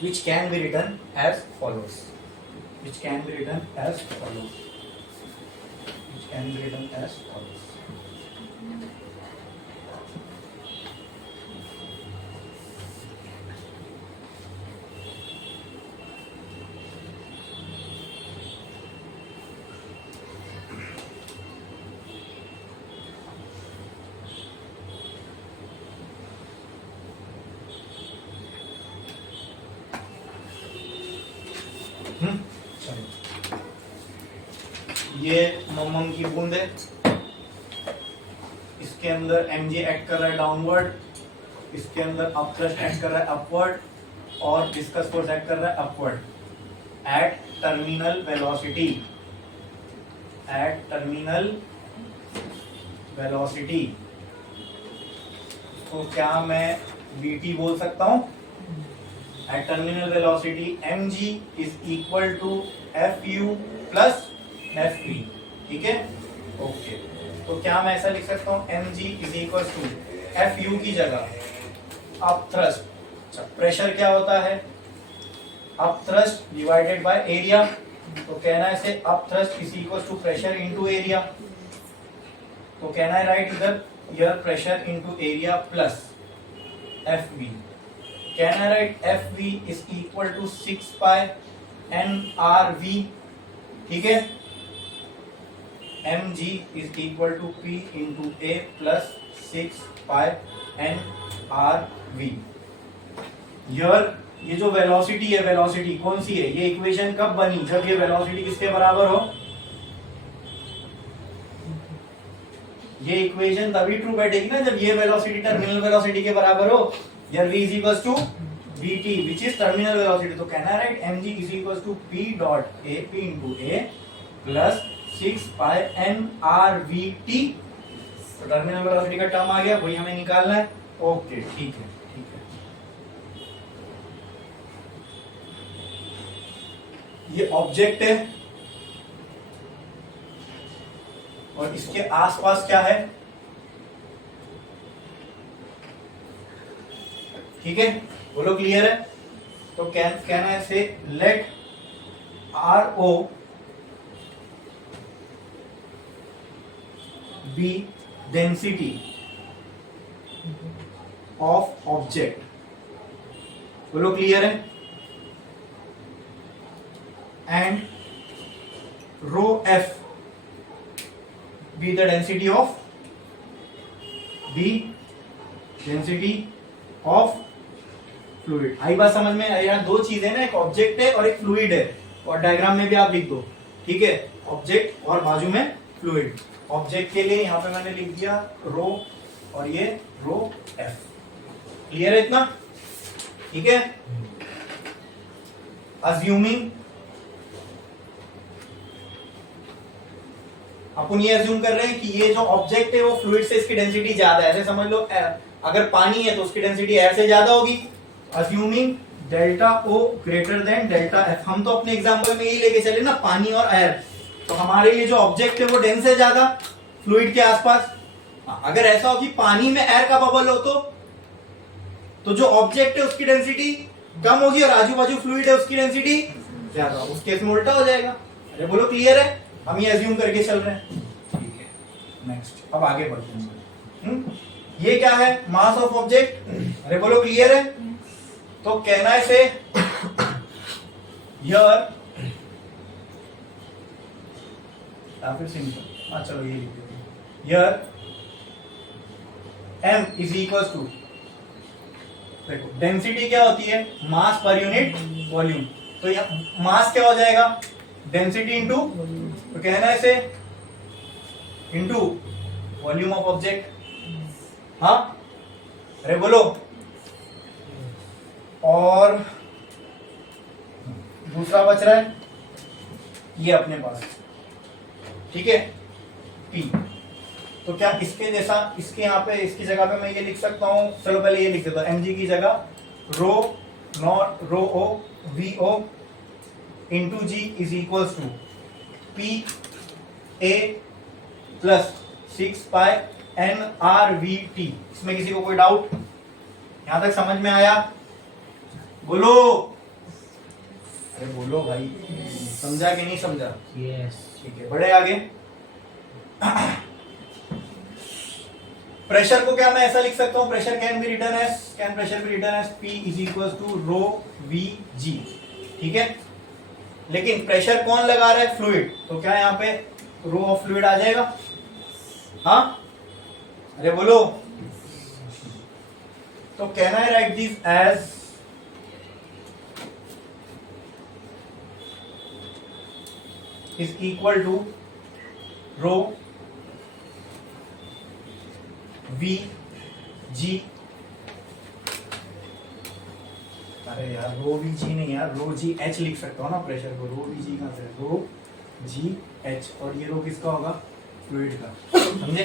Which can be written as follows. ये मम्मम की बूंद है, इसके अंदर mg एक्ट कर रहा है डाउनवर्ड, इसके अंदर अपथ्रस्ट एक्ट कर रहा है अपवर्ड, और डिस्कस फोर्स एक्ट कर रहा है अपवर्ड एट टर्मिनल वेलोसिटी। तो क्या मैं vt बोल सकता हूं? At terminal velocity mg is equal to fu plus fv। ठीक है, ओके। तो क्या मैं ऐसा लिख सकता हूं, mg is equal to fu की जगह अप थ्रस्ट। अच्छा, प्रेशर क्या होता है? Up thrust divided by area. तो कहना है इसे up thrust is equal to pressure into area. तो कहना है राइट इधर here pressure into area plus fv। कहना है right fv is equal to 6 pi nrv। ठीक है, mg is equal to p into a plus 6 pi nrv। ये जो वेलोसिटी है, वेलोसिटी कौन सी है? ये इक्वेशन कब बनी? जब ये वेलोसिटी किसके बराबर हो? ये इक्वेशन तभी ट्रू बैठेगी ना जब ये वेलोसिटी टर्मिनल वेलोसिटी के बराबर हो। यार v is equals to vt which is terminal velocity। तो कहना है right mg is equals to p dot a p into a plus 6 pi nrvt। तो टर्मिनल वेलोसिटी का टर्म आ गया, वही हमें निकालना है। ओके, ठीक है। ये ऑब्जेक्ट है और इसके आसपास क्या है? ठीक है, बोलो क्लियर है? तो कहना है से let RO be density of object. बोलो क्लियर है? And rho F be the density of fluid. आई बात समझ में? यहाँ दो चीजें ना, एक ऑब्जेक्ट है और एक फ्लूइड है, और डायग्राम में भी आप लिख दो। ठीक है, ऑब्जेक्ट और बाजू में फ्लूइड। ऑब्जेक्ट के लिए यहाँ पे मैंने लिख दिया रो और ये रो एफ। क्लियर है इतना? ठीक है, अज्यूमिंग अपन ये अज्यूम कर रहे हैं कि ये जो ऑब्जेक्ट है वो फ्लूइड से इसकी डेंसिटी ज्यादा है। ऐसे समझ लो, अगर पानी है तो उसकी डेंसिटी एयर से ज्यादा होगी। अज्यूमिंग डेल्टा ओ ग्रेटर देन डेल्टा एफ। हम तो अपने एग्जांपल में यही लेके चले ना, पानी और एयर। तो हमारे ये जो ऑब्जेक्ट है वो डेंस है ज्यादा फ्लूइड के आसपास। अगर ऐसा हो कि पानी में एयर का बबल हो तो जो ऑब्जेक्ट है उसकी डेंसिटी कम होगी और आजू बाजू फ्लूइड है उसकी डेंसिटी ज्यादा। उस केस में उल्टा हो जाएगा। अरे बोलो क्लियर है? हम ये अज्यूम करके चल रहे हैं। ठीक है, नेक्स्ट अब आगे बढ़ते हैं। ये क्या है? Mass of object. अरे बोलो क्लियर है? तो कहना है से हियर या फिर सिंपल, हाँ चलो ये लिख देते हैं। Here m is equal to, देखो डेंसिटी क्या होती है? मास पर यूनिट वॉल्यूम। तो यहाँ मास क्या हो जाएगा? डेंसिटी इंटू, तो कहना है इसे इंटू वॉल्यूम ऑफ ऑब्जेक्ट। हाँ, अरे बोलो और दूसरा बच रहा है ये अपने पास, ठीक है, P। तो क्या इसके जैसा, इसके यहाँ पे, इसकी जगह पे मैं ये लिख सकता हूँ, चलो पहले ये लिख देता हूँ, mg की जगह rho naught rho O V O into g is equals to P A plus 6 pi N R we T. इसमें किसी को कोई डाउट? यहां तक समझ में आया? बोलो, अरे बोलो भाई, समझा कि नहीं समझा? यस। ठीक है, बढ़े आगे। प्रेशर को क्या मैं ऐसा लिख सकता हूं, pressure can be written as, can pressure be written as P is equal to rho V G, ठीक है। लेकिन प्रेशर कौन लगा रहा है? फ्लूइड। तो क्या यहाँ पे रो ऑफ फ्लूइड आ जाएगा? हाँ, अरे बोलो। तो can I write this as is equal to rho V G, अरे यार रो वी जी नहीं यार, रो जी एच लिख सकता हूँ ना प्रेशर को, रो वी जी कहाँ से, रो जी एच, और ये रो किसका होगा? फ्लूइड का, समझे?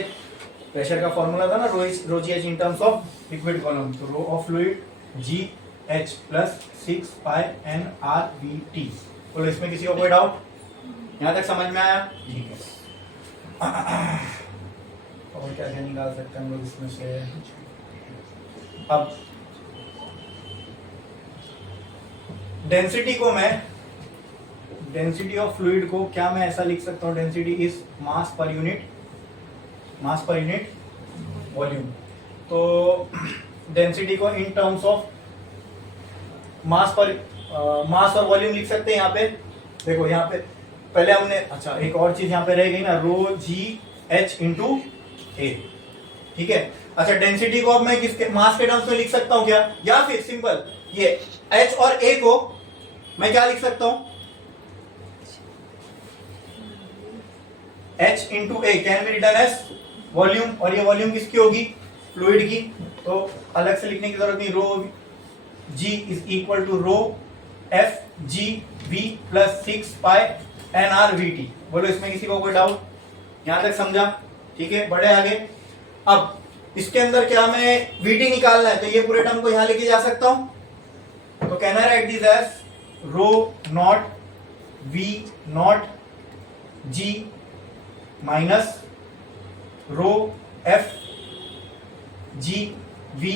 प्रेशर का फॉर्मूला था ना rho g h in terms of liquid column, तो rho of fluid g h plus 6 pi N R we T. बोलो, इसमें किसी को कोई डाउट? यहाँ तक समझ में आया? ठीक है। और क्या क्या निकाल सकते हैं हम लोग इसमें से? अब डेंसिटी को मैं, डेंसिटी ऑफ फ्लूइड को क्या मैं ऐसा लिख सकता हूँ? Density is mass per unit, mass per unit volume. तो डेंसिटी को इन टर्म्स ऑफ मास पर मास और वॉल्यूम लिख सकते हैं। यहाँ पे देखो, यहाँ पे पहले हमने, अच्छा एक और चीज यहाँ पे रह गई ना, रो जी एच इंटू ए, ठीक है। अच्छा, डेंसिटी को अब मैं किसके, मास के टर्म्स में लिख सकता हूँ क्या? या फिर सिंपल ये एच और ए को मैं क्या लिख सकता हूं? H into A can be written as volume, और ये वॉल्यूम किसकी होगी? फ्लूइड की। तो अलग से लिखने की जरूरत नहीं, rho g is equal to rho F G V plus 6 pi N R we T. बोलो, इसमें किसी को कोई डाउट? यहां तक समझा? ठीक है, बढ़े आगे। अब इसके अंदर क्या मैं वीटी निकालना है, तो ये पूरे टर्म को यहां लेके जा सकता हूं। तो can I write this as rho not V not G minus rho F G V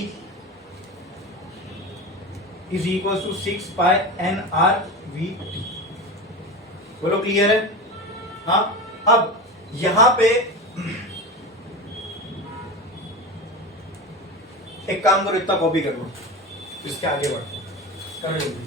is equal to 6 pi N R we T. बोलो, क्लियर है? हाँ। अब यहां पे एक काम करो, इतना कॉपी कर लो, इसके आगे बढ़ो, करो जल्दी।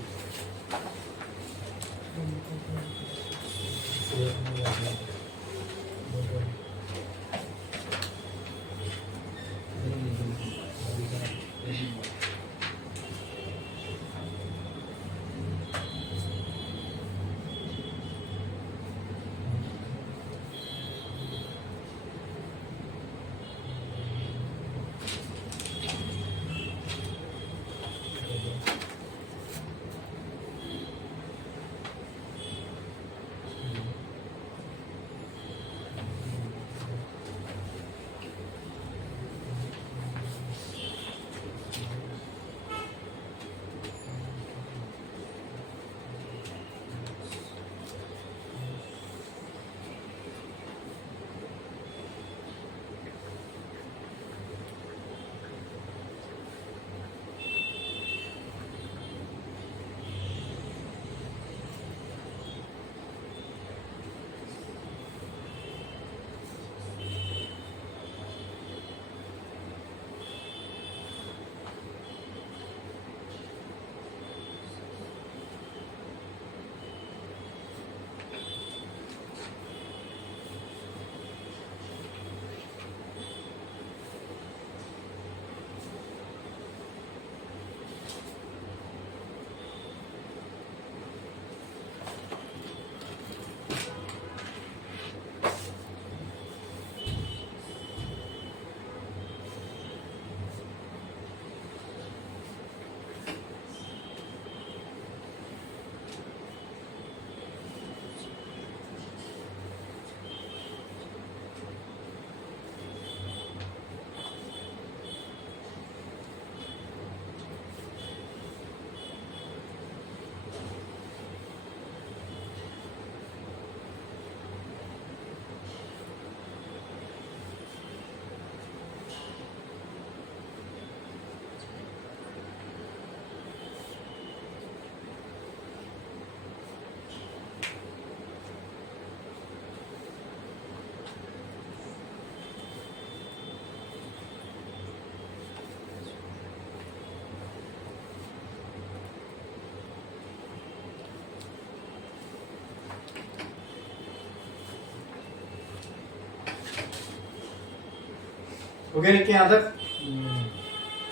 ओके लिख के यहां तक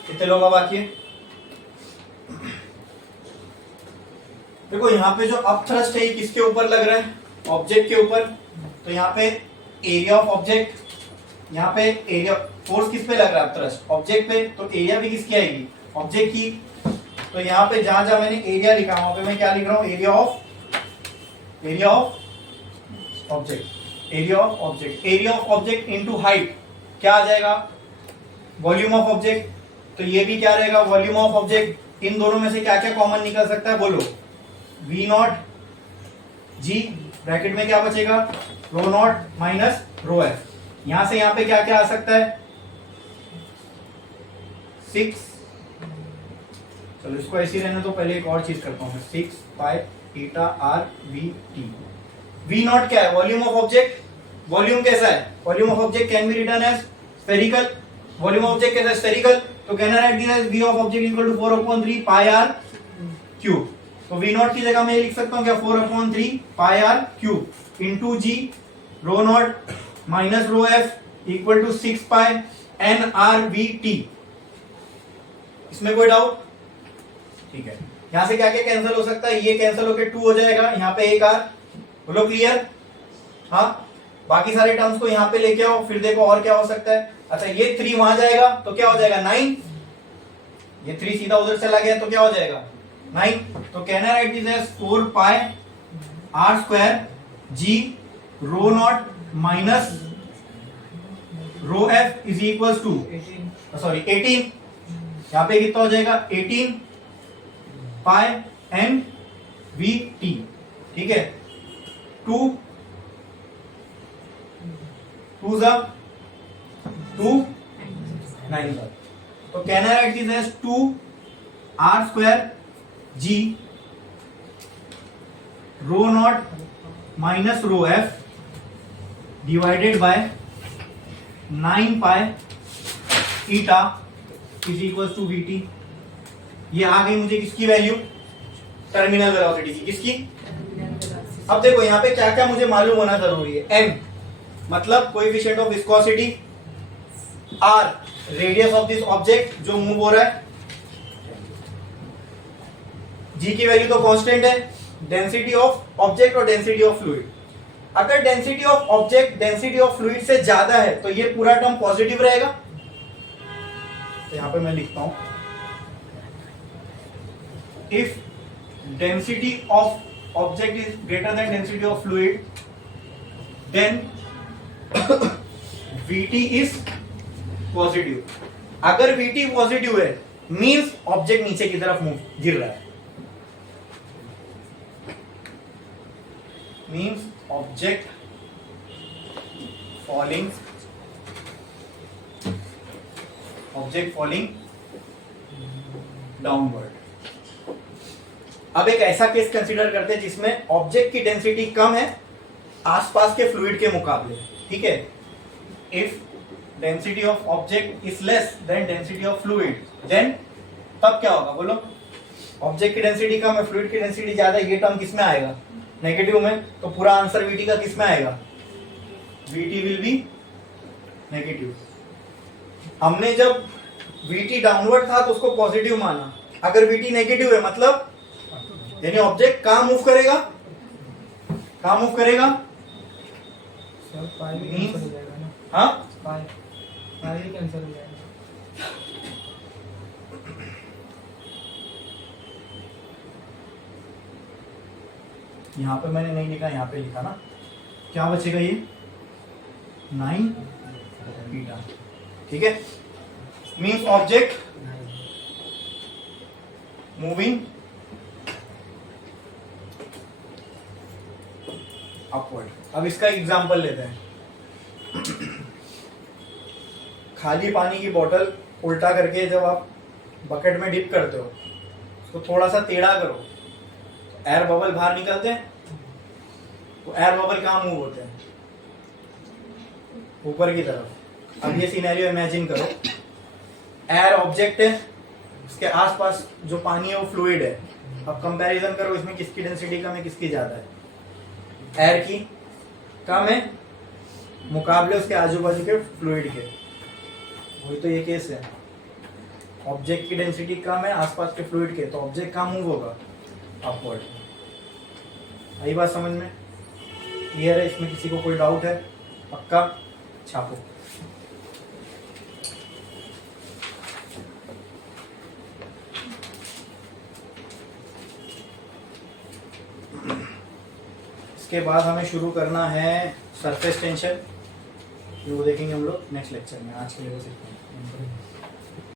कितने लोग का बाकी है? देखो यहाँ पे जो अपथ्रस्ट है ये किसके ऊपर लग रहा है? ऑब्जेक्ट के ऊपर। तो यहाँ पे एरिया ऑफ ऑब्जेक्ट, यहाँ पे एरिया फोर्स किस पे लग रहा है? अपथ्रस्ट ऑब्जेक्ट पे, तो एरिया भी किसकी आएगी? ऑब्जेक्ट की। तो यहाँ पे जहां जहां मैंने एरिया लिखा वहां पे मैं क्या लिख रहा हूँ? Area of object, area of object, area of object into height क्या आ जाएगा? Volume of object. तो ये भी क्या रहेगा? Volume of object. इन दोनों में से क्या क्या कॉमन निकल सकता है बोलो? वी नॉट जी, ब्रैकेट में क्या बचेगा? रो नॉट माइनस रो एफ। यहां से यहां पे क्या क्या आ सकता है? 6, चलो इसको ऐसे ही रहने दो, पहले एक और चीज करता हूं, 6 pi theta r we t. V naught क्या है? Volume of object. वॉल्यूम कैसा है? Volume of object can be written as spherical. Volume of object कैसा है? स्फेरिकल। तो can I write this as v of object equal to 4/3 pi r cube. तो v naught की जगह मैं ये लिख सकता हूं क्या? 4/3 pi r cube into g rho naught minus rho F equal to 6 pi N R we T. इसमें कोई डाउट? ठीक है। यहां से क्या क्या कैंसिल हो सकता है? ये कैंसिल होकर 2 हो जाएगा, यहाँ पे एक आर। बोलो क्लियर? हाँ, बाकी सारे टर्म्स को यहाँ पे लेके आओ, फिर देखो और क्या हो सकता है। अच्छा, ये 3 वहां जाएगा तो क्या हो जाएगा? 9। ये 3 सीधा उधर चला गया तो क्या हो जाएगा? 9। तो can I write this as 4 pi R square G rho naught minus rho F is equal to 18। यहां पे कितना हो जाएगा? 18 पाई एन वी टी। ठीक है। 2 जा 2 9 जा। तो can I write this as 2 R square G rho naught minus rho F divided by 9 pi eta is equal to V T. ये आ गई मुझे किसकी वैल्यू? टर्मिनल वेलोसिटी की। किसकी? अब देखो यहाँ पे क्या क्या मुझे मालूम होना जरूरी है। m मतलब coefficient of viscosity, r radius of this object जो मूव हो रहा है, g की वैल्यू तो कांस्टेंट है, डेंसिटी ऑफ ऑब्जेक्ट और डेंसिटी ऑफ फ्लूइड। अगर density of object density of fluid से ज्यादा है तो ये पूरा टर्म पॉजिटिव रहेगा। तो यहां पे मैं लिखता हूं, if density of object is greater than density of fluid then Vt is positive। अगर Vt पॉजिटिव है मींस ऑब्जेक्ट नीचे की तरफ मूव गिर रहा है, मींस ऑब्जेक्ट फॉलिंग डाउनवर्ड। अब एक ऐसा केस कंसीडर करते हैं जिसमें ऑब्जेक्ट की डेंसिटी कम है आसपास के फ्लूइड के मुकाबले। ठीक है। If density of object is less than density of fluid then तब क्या होगा बोलो? ऑब्जेक्ट की डेंसिटी कम है, फ्लूइड की डेंसिटी ज्यादा है, ये टर्म किस में आएगा? नेगेटिव में। तो पूरा आंसर वीटी का किस में आएगा? VT will be negative. हमने जब वीटी डाउनवर्ड था तो उसको पॉजिटिव माना। अगर वीटी नेगेटिव है मतलब यानी ऑब्जेक्ट कहां मूव करेगा? कहां मूव करेगा? सर पाई भी कैंसिल हो जाएगा ना। हाँ, पाई भी कैंसिल हो जाएगा। यहां पे मैंने नहीं लिखा, यहां पे लिखा ना। क्या बचेगा? ये 9 बीटा। ठीक है। Means object moving upward. अब इसका एग्जांपल लेते हैं। खाली पानी की बोतल उल्टा करके जब आप बकेट में डिप करते हो उसको थोड़ा सा टेढ़ा करो तो एयर बबल बाहर निकलते हैं। तो एयर बबल कहां मूव होते हैं? ऊपर की तरफ। अब ये सिनेरियो इमेजिन करो, एयर ऑब्जेक्ट है, उसके आसपास जो पानी है वो फ्लूइड है। अब कंपैरिजन करो इसमें किसकी डेंसिटी कम है किसकी ज्यादा है? एयर की कम है मुकाबले उसके आजू बाजू के फ्लूइड के। वही तो ये केस है, ऑब्जेक्ट की डेंसिटी कम है आसपास के फ्लूइड के, तो ऑब्जेक्ट कहाँ मूव होगा, अपवर्ड। आई बात समझ में, क्लियर है? इसमें किसी को कोई डाउट है? पक्का? छापो। इसके बाद हमें शुरू करना है सरफेस टेंशन, वो देखेंगे हम लोग नेक्स्ट लेक्चर में। आज के लिए बस इतना ही।